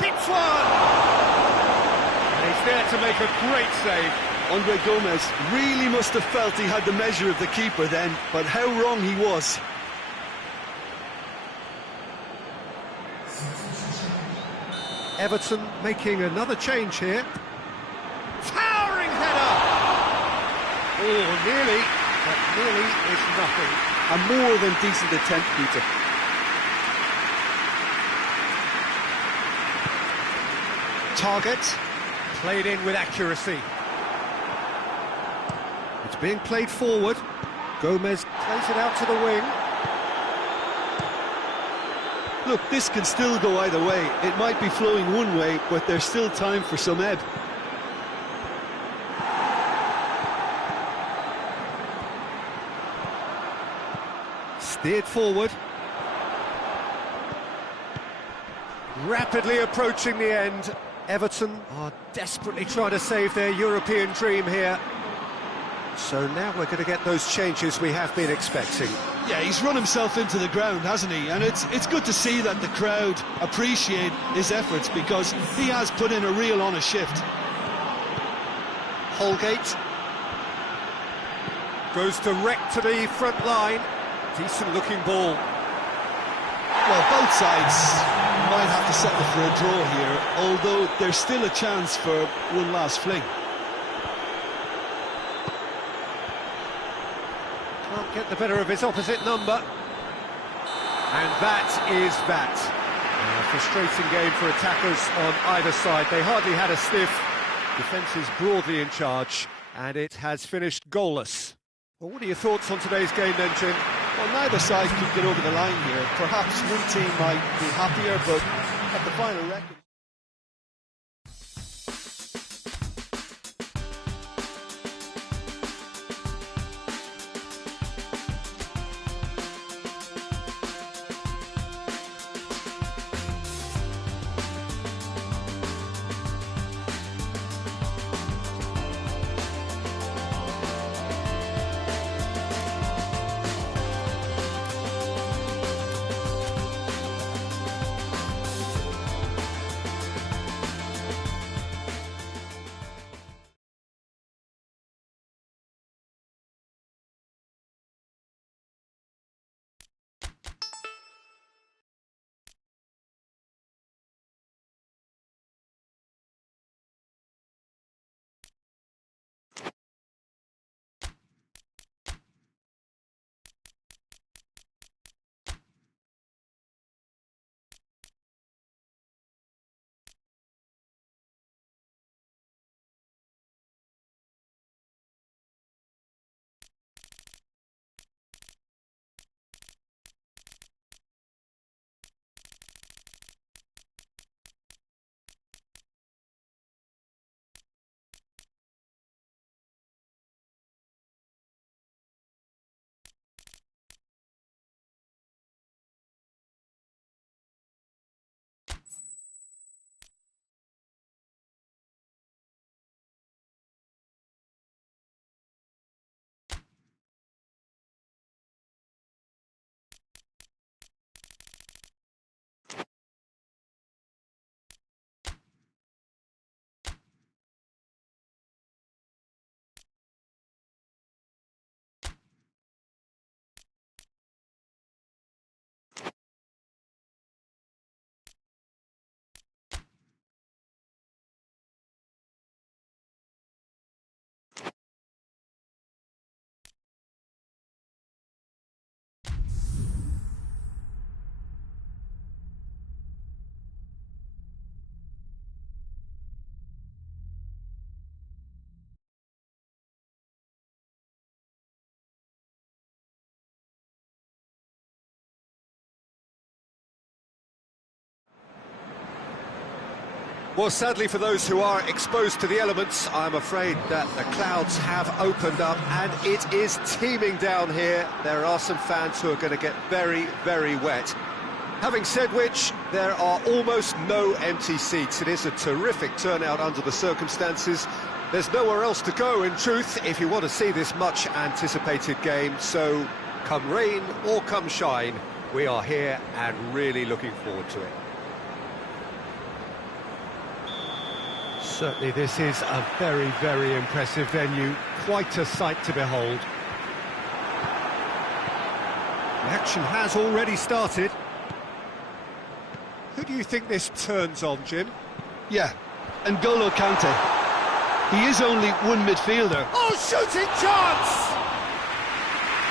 Hits one! And he's there to make a great save. Andre Gomez really must have felt he had the measure of the keeper then, but how wrong he was. Everton making another change here. Towering header! Oh, nearly, but nearly is nothing. A more than decent attempt, Peter. Target, played in with accuracy. It's being played forward. Gomez plays it out to the wing. Look, this can still go either way. It might be flowing one way, but there's still time for some ebb. Steered forward. Rapidly approaching the end. Everton are desperately trying to save their European dream here. So now we're going to get those changes we have been expecting. Yeah, he's run himself into the ground, hasn't he? And it's good to see that the crowd appreciate his efforts, because he has put in a real honest shift. Holgate goes direct to the front line. Decent looking ball. Well, both sides might have to settle for a draw here, although there's still a chance for one last fling. Can't get the better of his opposite number. And that is that. A frustrating game for attackers on either side. They hardly had a sniff. Defence is broadly in charge, and it has finished goalless. Well, what are your thoughts on today's game then, Jim? Well, neither side could get over the line here. Perhaps one team might be happier, but at the final record... Well, sadly for those who are exposed to the elements, I'm afraid that the clouds have opened up and it is teeming down here. There are some fans who are going to get very, very wet. Having said which, there are almost no empty seats. It is a terrific turnout under the circumstances. There's nowhere else to go, in truth, if you want to see this much-anticipated game. So, come rain or come shine, we are here and really looking forward to it. Certainly this is a very, very impressive venue. Quite a sight to behold. The action has already started. Who do you think this turns on, Jim? Yeah, N'Golo Kante. He is only one midfielder. Oh, shooting chance!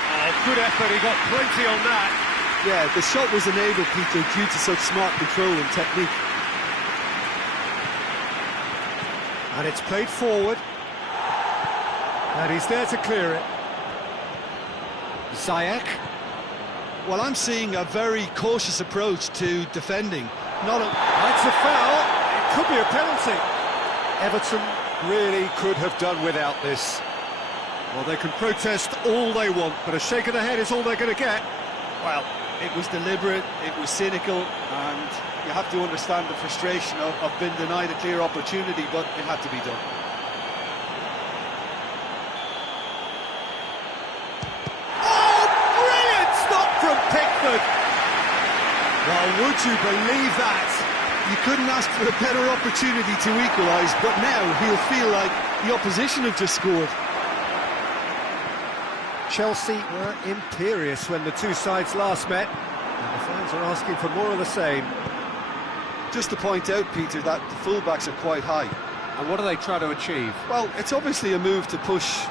Oh, good effort, he got plenty on that. Yeah, the shot was enabled, Peter, due to such smart control and technique. And it's played forward. And he's there to clear it. Ziyech. Well, I'm seeing a very cautious approach to defending. That's a foul. It could be a penalty. Everton really could have done without this. Well, they can protest all they want, but a shake of the head is all they're going to get. Well, it was deliberate, it was cynical, and you have to understand the frustration of being denied a clear opportunity, but it had to be done. Oh, brilliant stop from Pickford! Well, would you believe that? You couldn't ask for a better opportunity to equalise, but now he'll feel like the opposition have just scored. Chelsea were imperious when the two sides last met, and the fans are asking for more of the same. Just to point out, Peter, that the fullbacks are quite high. And what do they try to achieve? Well, it's obviously a move to push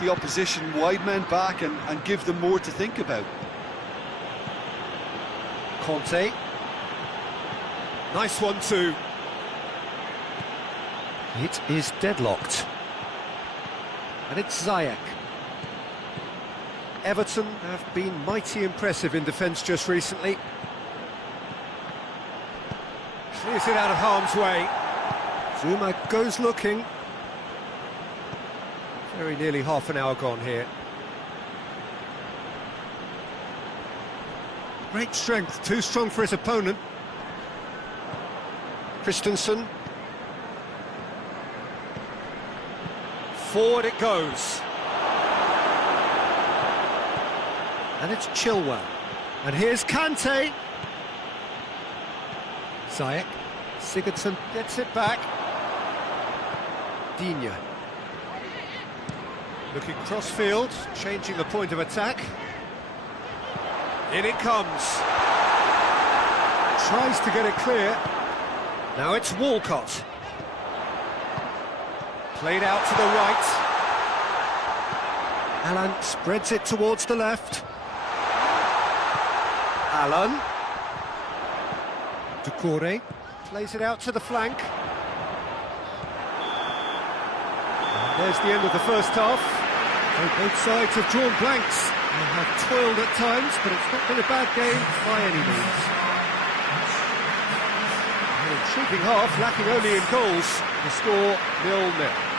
the opposition wide men back and give them more to think about. Conte. Nice one too. It is deadlocked. And it's Ziyech. Everton have been mighty impressive in defence just recently. Clears it out of harm's way. Zuma goes looking. Very nearly half an hour gone here. Great strength, too strong for his opponent. Christensen. Forward it goes. And it's Chilwell. And here's Kante. Ziyech. Sigurdsson gets it back. Digne. Looking cross-field, changing the point of attack. In it comes. Tries to get it clear. Now it's Walcott. Played out to the right. Alan spreads it towards the left. Alan. Doucouré plays it out to the flank. And there's the end of the first half. So both sides have drawn blanks and have toiled at times, but it's not been a bad game by any means. An intriguing half, lacking only in goals. The score 0-0.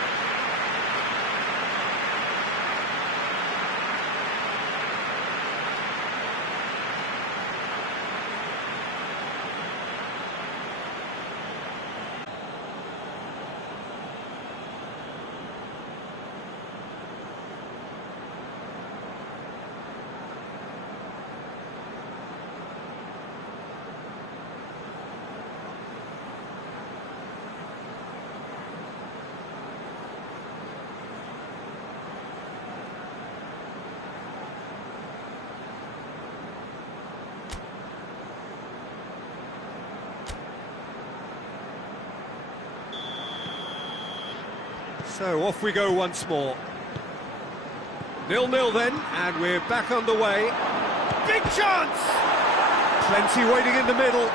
So off we go once more. 0-0 then, and we're back underway. Big chance! Plenty waiting in the middle.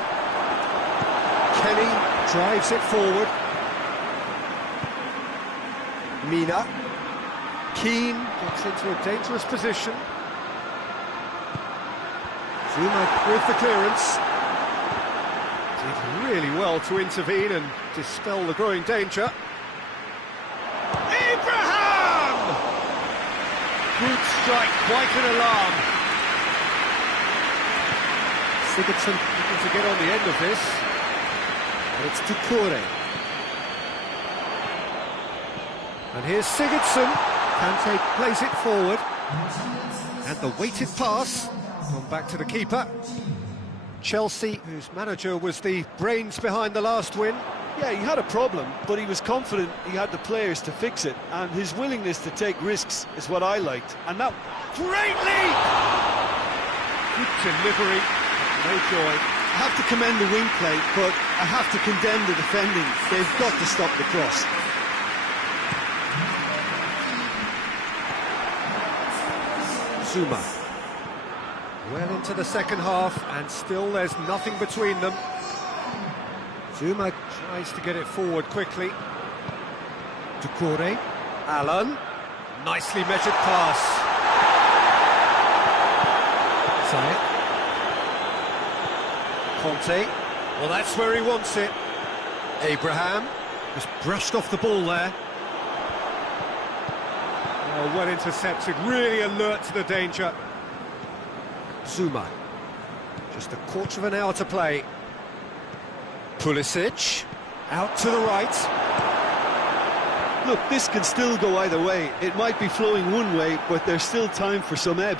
Kenny drives it forward. Mina. Keane gets into a dangerous position. Zuma with the clearance. Did really well to intervene and dispel the growing danger. Abraham! Good strike, quite an alarm. Sigurdsson looking to get on the end of this. And it's Doucouré. And here's Sigurdsson. Kante plays it forward. And the weighted pass. Gone back to the keeper. Chelsea, whose manager was the brains behind the last win. Yeah, he had a problem, but he was confident he had the players to fix it, and his willingness to take risks is what I liked. And that Great leap! Good delivery, no joy. I have to commend the wing play, but I have to condemn the defending. They've got to stop the cross. Zuma. Well into the second half, and still there's nothing between them. Zuma tries to get it forward quickly. Doucouré. Allen. Nicely measured pass. Sané. Conte. Well, that's where he wants it. Abraham. Just brushed off the ball there. Oh, well intercepted. Really alert to the danger. Zuma. Just a quarter of an hour to play. Pulisic, out to the right. Look, this can still go either way. It might be flowing one way, but there's still time for some ebb.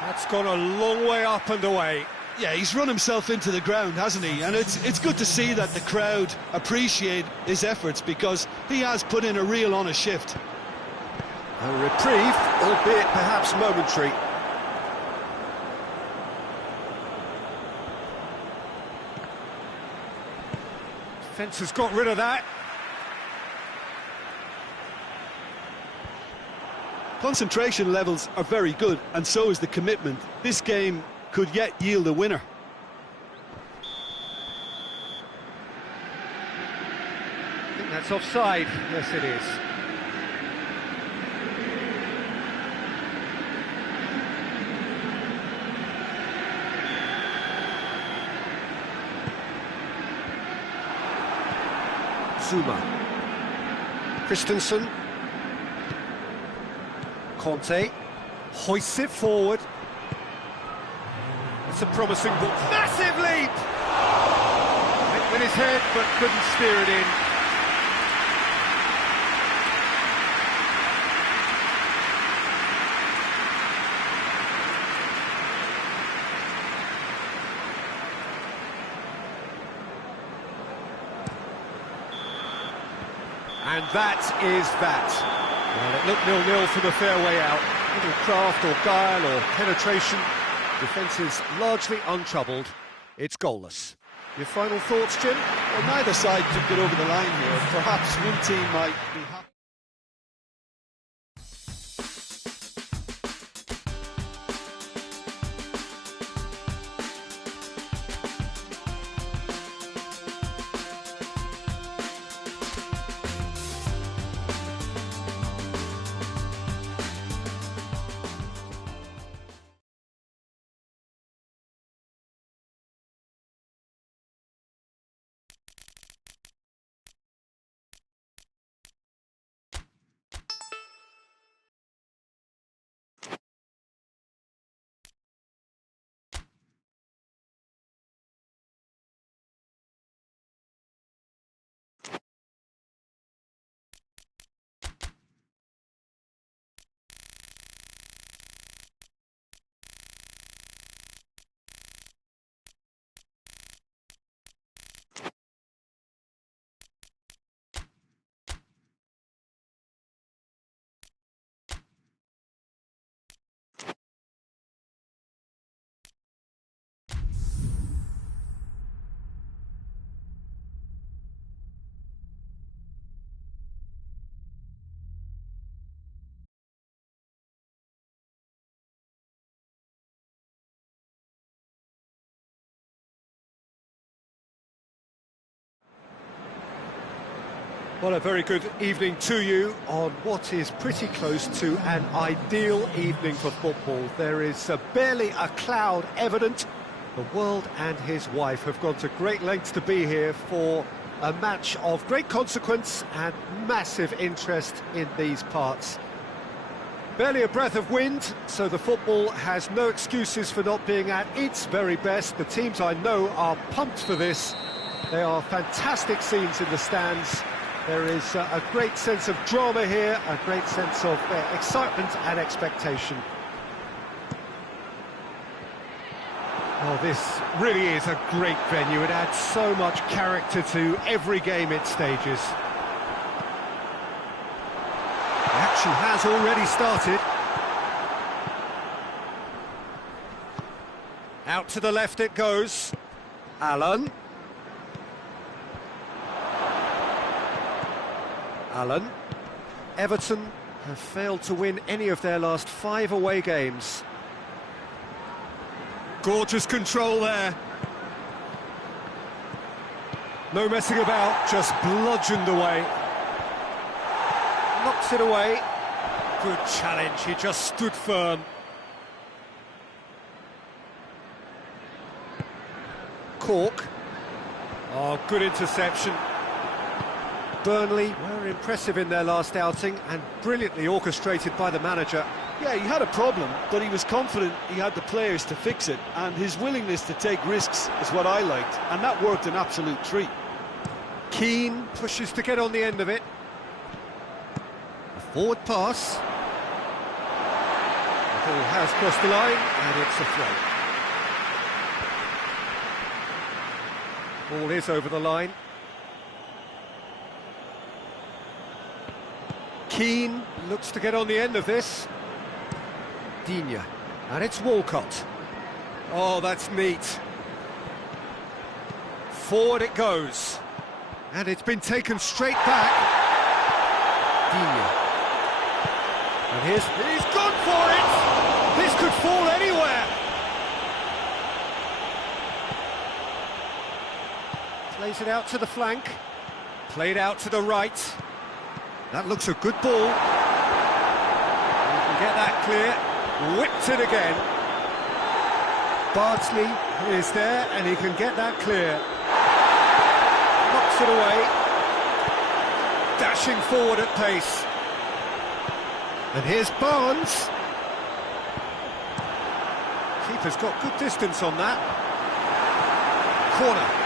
That's gone a long way up and away. Yeah, he's run himself into the ground, hasn't he? And it's good to see that the crowd appreciate his efforts, because he has put in a real honest shift. A reprieve, albeit perhaps momentary. Defence has got rid of that. Concentration levels are very good, and so is the commitment. This game could yet yield a winner. I think that's offside. Yes, it is. Zuma. Christensen. Conte. Hoists it forward. It's a promising ball. Massive leap! Went with his head, but couldn't steer it in. And that is that. Well, it looked 0-0 from a fair way out. Little craft or guile or penetration. Defence is largely untroubled. It's goalless. Your final thoughts, Jim? well, neither side took it over the line here. Perhaps one team might be happy. Well, a very good evening to you on what is pretty close to an ideal evening for football. There is barely a cloud evident, The world and his wife have gone to great lengths to be here for a match of great consequence and massive interest in these parts. Barely a breath of wind, so the football has no excuses for not being at its very best. The teams I know are pumped for this. They are fantastic scenes in the stands. There is a great sense of drama here, a great sense of excitement and expectation. Oh, this really is a great venue. It adds so much character to every game it stages. The action has already started. Out to the left it goes. Allen. Everton have failed to win any of their last 5 away games. Gorgeous control there. No messing about, just bludgeoned away. Knocks it away. Good challenge, he just stood firm. Cork. Oh, good interception. Burnley were impressive in their last outing and brilliantly orchestrated by the manager. Yeah, he had a problem, but he was confident he had the players to fix it, and his willingness to take risks is what I liked, and that worked an absolute treat. Keane pushes to get on the end of it. A forward pass. The ball has crossed the line, and it's a throw. Ball is over the line. Keane looks to get on the end of this. Digne, and it's Walcott. Oh, that's neat. Forward it goes. And it's been taken straight back. Digne. And he's gone for it! This could fall anywhere! Plays it out to the flank. Played out to the right. That looks a good ball. You can get that clear. Whipped it again. Bardsley is there and he can get that clear. Knocks it away. Dashing forward at pace. And here's Barnes. Keeper's got good distance on that. Corner.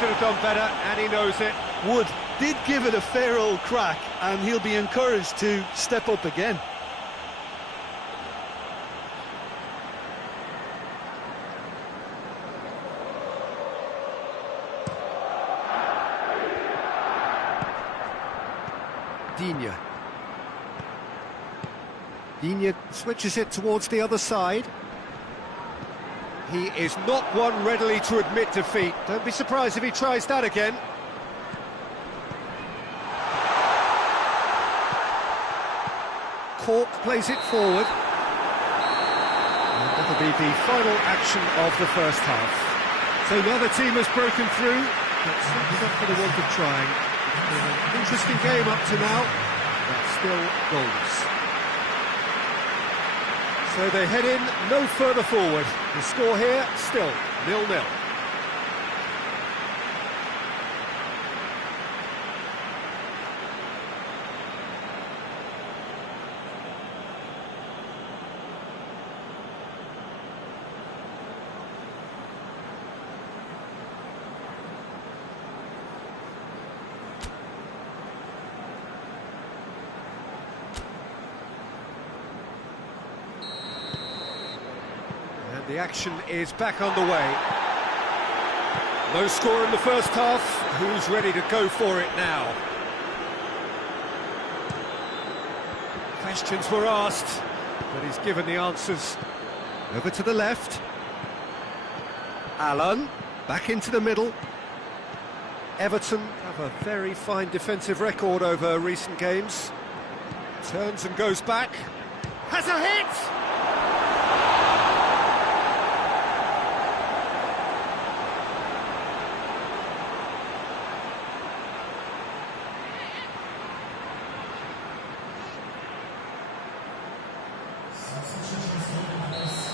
Should have done better, and he knows it. Wood did give it a fair old crack, and he'll be encouraged to step up again. Digne. Digne switches it towards the other side. He is not one readily to admit defeat. Don't be surprised if he tries that again. Cork plays it forward. And that'll be the final action of the first half. So now the team has broken through, but certainly not for the want of trying. It's been an interesting game up to now, but still goals. So they head in no further forward. The score here, still 0-0. The action is back underway. No score in the first half. Who's ready to go for it now? Questions were asked, but he's given the answers. Over to the left. Allen, back into the middle. Everton have a very fine defensive record over recent games. Turns and goes back. Has a hit!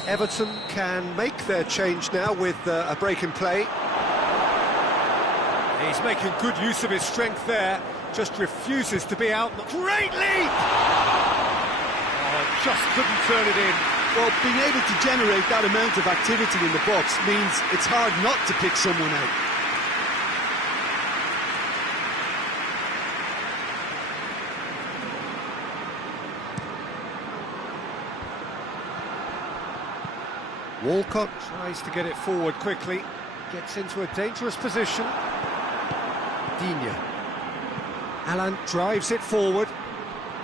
Everton can make their change now with a break in play. He's making good use of his strength there, just refuses to be out. Great leap! Oh, just couldn't turn it in. Well, being able to generate that amount of activity in the box means it's hard not to pick someone out. Walcott tries to get it forward quickly, gets into a dangerous position. Digne. Alan drives it forward.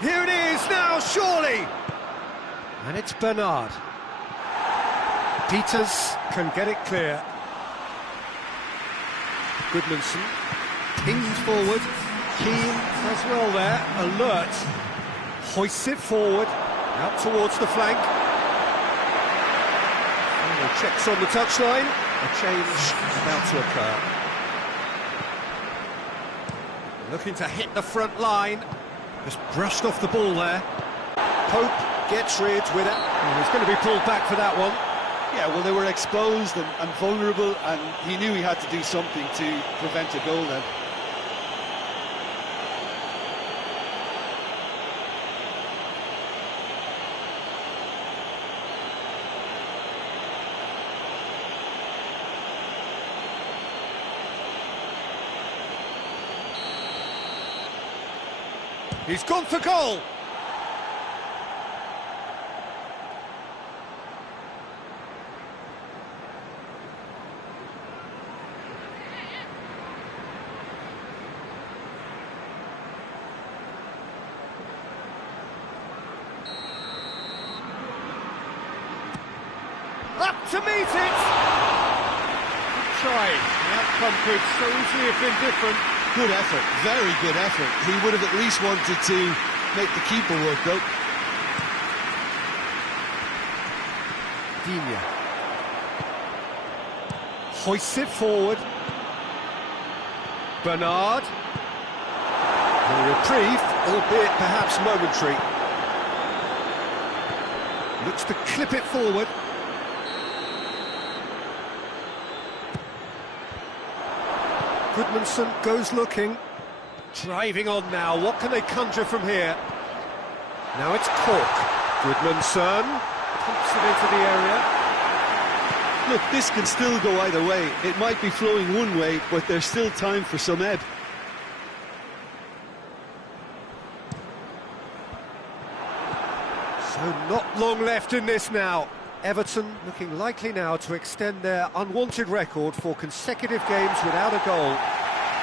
Here it is now, surely! And it's Bernard. Peters can get it clear. Goodmanson pings forward. Keane as well there, alert. Hoists it forward, out towards the flank. Checks on the touchline, a change about to occur. Looking to hit the front line, just brushed off the ball there. Pope gets rid with it. Oh, he's going to be pulled back for that one. Yeah, well, they were exposed and vulnerable, and he knew he had to do something to prevent a goal then. He's gone for goal! Up to meet it! Good try. The outcome could so easily have been different. Good effort, very good effort. He would have at least wanted to make the keeper work, though. Digne. Hoists it forward. Bernard. A reprieve, albeit perhaps momentary. Looks to clip it forward. Goodmanson goes looking. Driving on now, what can they conjure from here? Now it's Cork. Goodmanson pumps it into the area. Look, this can still go either way. It might be flowing one way, but there's still time for some ebb. So not long left in this now. Everton looking likely now to extend their unwanted record for consecutive games without a goal.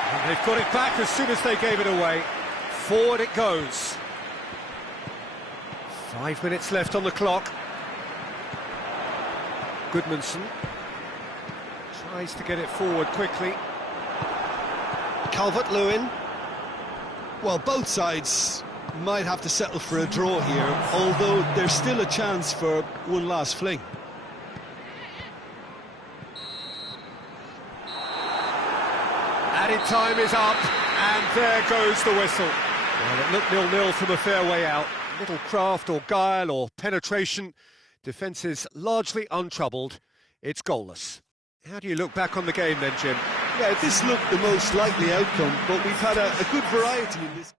And they've got it back as soon as they gave it away. Forward it goes. 5 minutes left on the clock. Goodmanson tries to get it forward quickly. Calvert-Lewin. Well, both sides might have to settle for a draw here, although there's still a chance for one last fling. Added time is up, and there goes the whistle. Well, it looked 0-0 from a fair way out. Little craft or guile or penetration. Defence is largely untroubled. It's goalless. How do you look back on the game then, Jim? Yeah, this looked the most likely outcome, but we've had a good variety in this.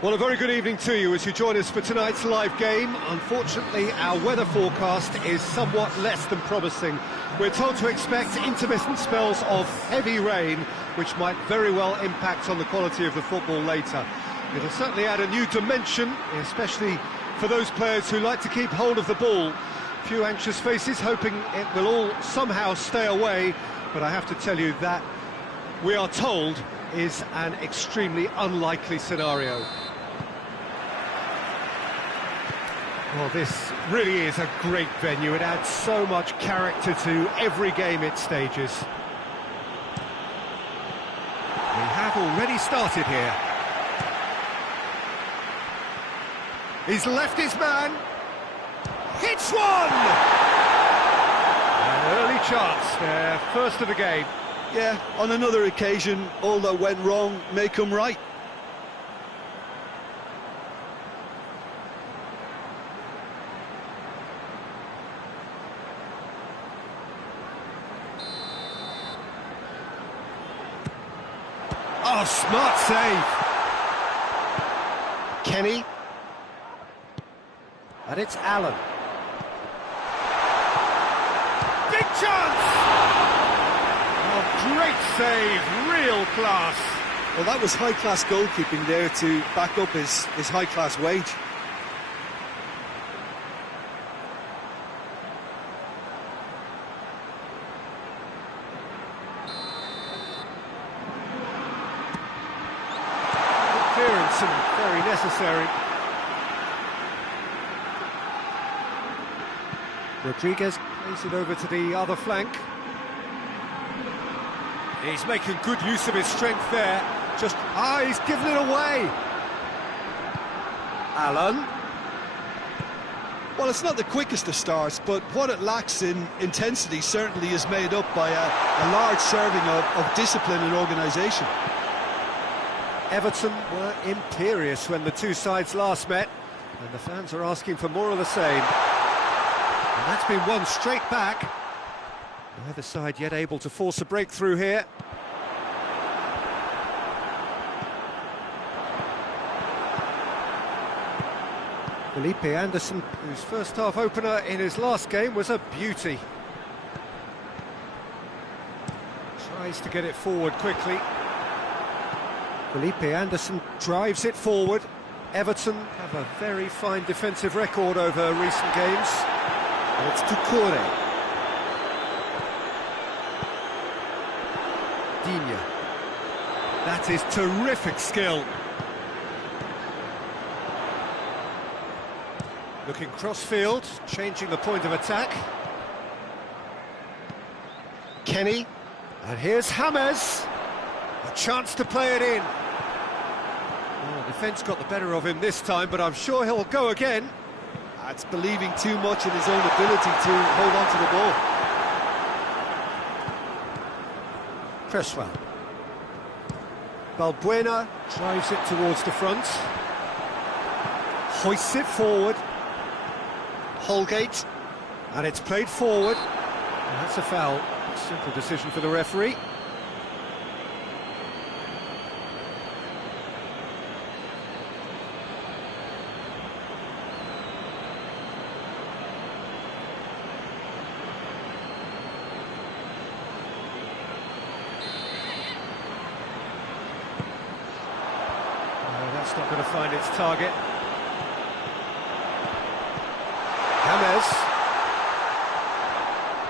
Well, a very good evening to you as you join us for tonight's live game. Unfortunately, our weather forecast is somewhat less than promising. We're told to expect intermittent spells of heavy rain, which might very well impact on the quality of the football later. It'll certainly add a new dimension, especially for those players who like to keep hold of the ball. A few anxious faces hoping it will all somehow stay away, but I have to tell you that we are told is an extremely unlikely scenario. Well, this really is a great venue. It adds so much character to every game it stages. We have already started here. He's left his man. Hits one! An early chance there, first of the game. Yeah, on another occasion, all that went wrong may come right. Oh, smart save. Kenny. And it's Allen. Big chance! Oh, great save, real class. Well, that was high-class goalkeeping there to back up his high-class wage. Clearance and very necessary. Rodriguez plays it over to the other flank. He's making good use of his strength there. He's given it away. Allen. Well, it's not the quickest of starts, but what it lacks in intensity certainly is made up by a large serving of discipline and organisation. Everton were imperious when the two sides last met, and the fans are asking for more of the same. And that's been won straight back. Neither side yet able to force a breakthrough here. Felipe Anderson, whose first half opener in his last game was a beauty. Tries to get it forward quickly. Felipe Anderson drives it forward. Everton have a very fine defensive record over recent games. And it's Doucouré. Digne. That is terrific skill. Looking cross-field, changing the point of attack. Kenny. And here's James. A chance to play it in. Well, the defence got the better of him this time, but I'm sure he'll go again. That's believing too much in his own ability to hold on to the ball. Cresswell. Balbuena drives it towards the front. Hoists it forward. Holgate. And it's played forward. And that's a foul. Simple decision for the referee. That's not going to find its target. James.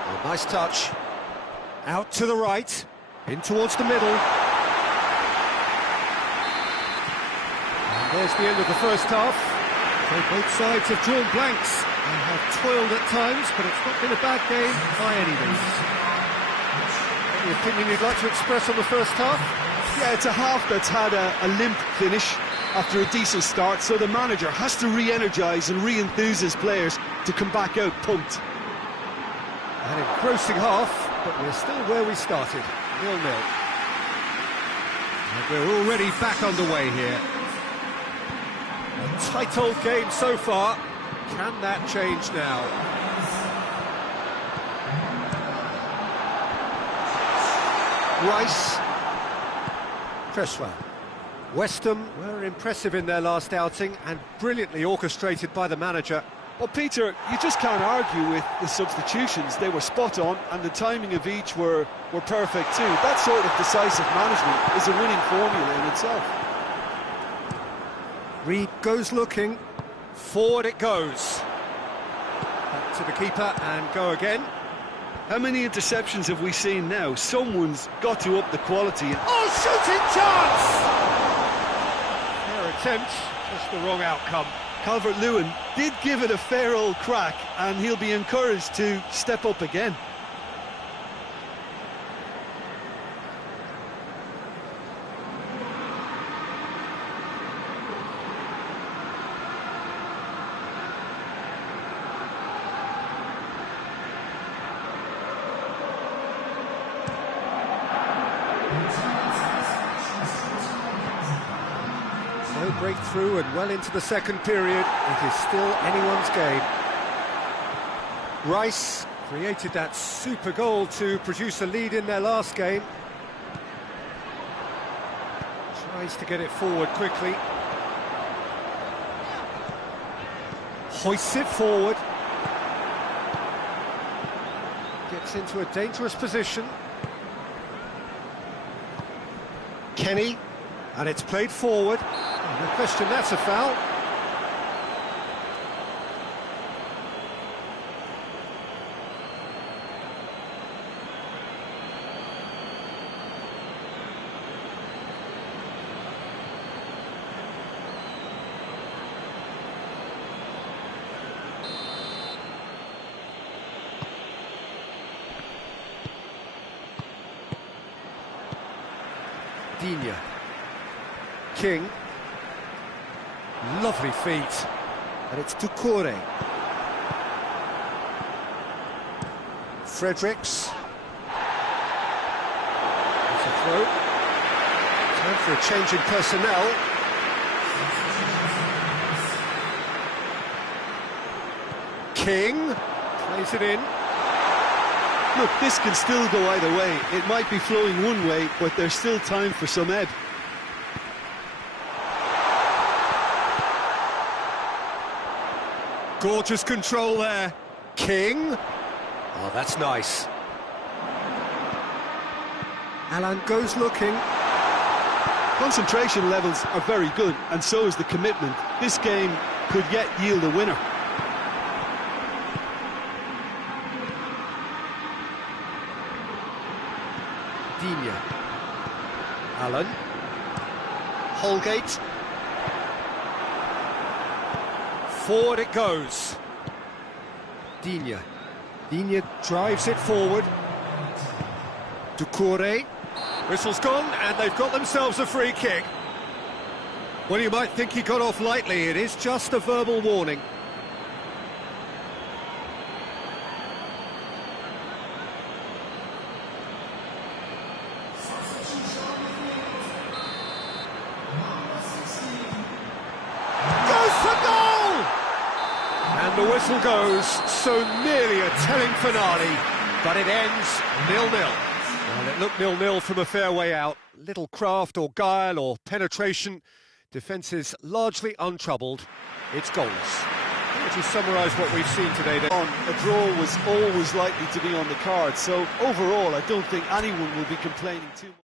A nice touch. Out to the right, in towards the middle. And there's the end of the first half. So both sides have drawn blanks and have toiled at times, but it's not been a bad game by any means. Any opinion you'd like to express on the first half? Yeah, it's a half that's had a limp finish after a decent start, so the manager has to re-energise and re-enthuse his players to come back out pumped. An engrossing half, but we're still where we started, 0-0. And we're already back underway here. A tight old game so far. Can that change now? Rice. Cresswell. West Ham were impressive in their last outing and brilliantly orchestrated by the manager. Well, Peter, you just can't argue with the substitutions. They were spot on, and the timing of each were perfect too. That sort of decisive management is a winning formula in itself. Reed goes looking. Forward it goes. Back to the keeper and go again. How many interceptions have we seen now? Someone's got to up the quality. Oh, shooting chance! Fair attempt, just the wrong outcome. Calvert-Lewin did give it a fair old crack, and he'll be encouraged to step up again. No breakthrough and well into the second period. It is still anyone's game. Rice created that super goal to produce a lead in their last game. Tries to get it forward quickly. Hoists it forward. Gets into a dangerous position. Kenny, and it's played forward. No question, that's a foul. Digne. King. Lovely feet. And it's Doucouré. Fredericks. It's a throw. Time for a change in personnel. King. Plays it in. Look, this can still go either way. It might be flowing one way, but there's still time for some ebb. Gorgeous control there. King. Oh, that's nice. Alan goes looking. Concentration levels are very good, and so is the commitment. This game could yet yield a winner. Digne. Alan. Holgate. Forward it goes. Digne. Digne drives it forward. Doucouré. Whistle's gone, and they've got themselves a free kick. Well, you might think he got off lightly. It is just a verbal warning. And the whistle goes, so nearly a telling finale, but it ends 0-0. Well, it looked 0-0 from a fair way out. Little craft or guile or penetration. Defence is largely untroubled. It's goalless. How would you summarise what we've seen today then? A draw was always likely to be on the card, so overall I don't think anyone will be complaining too much.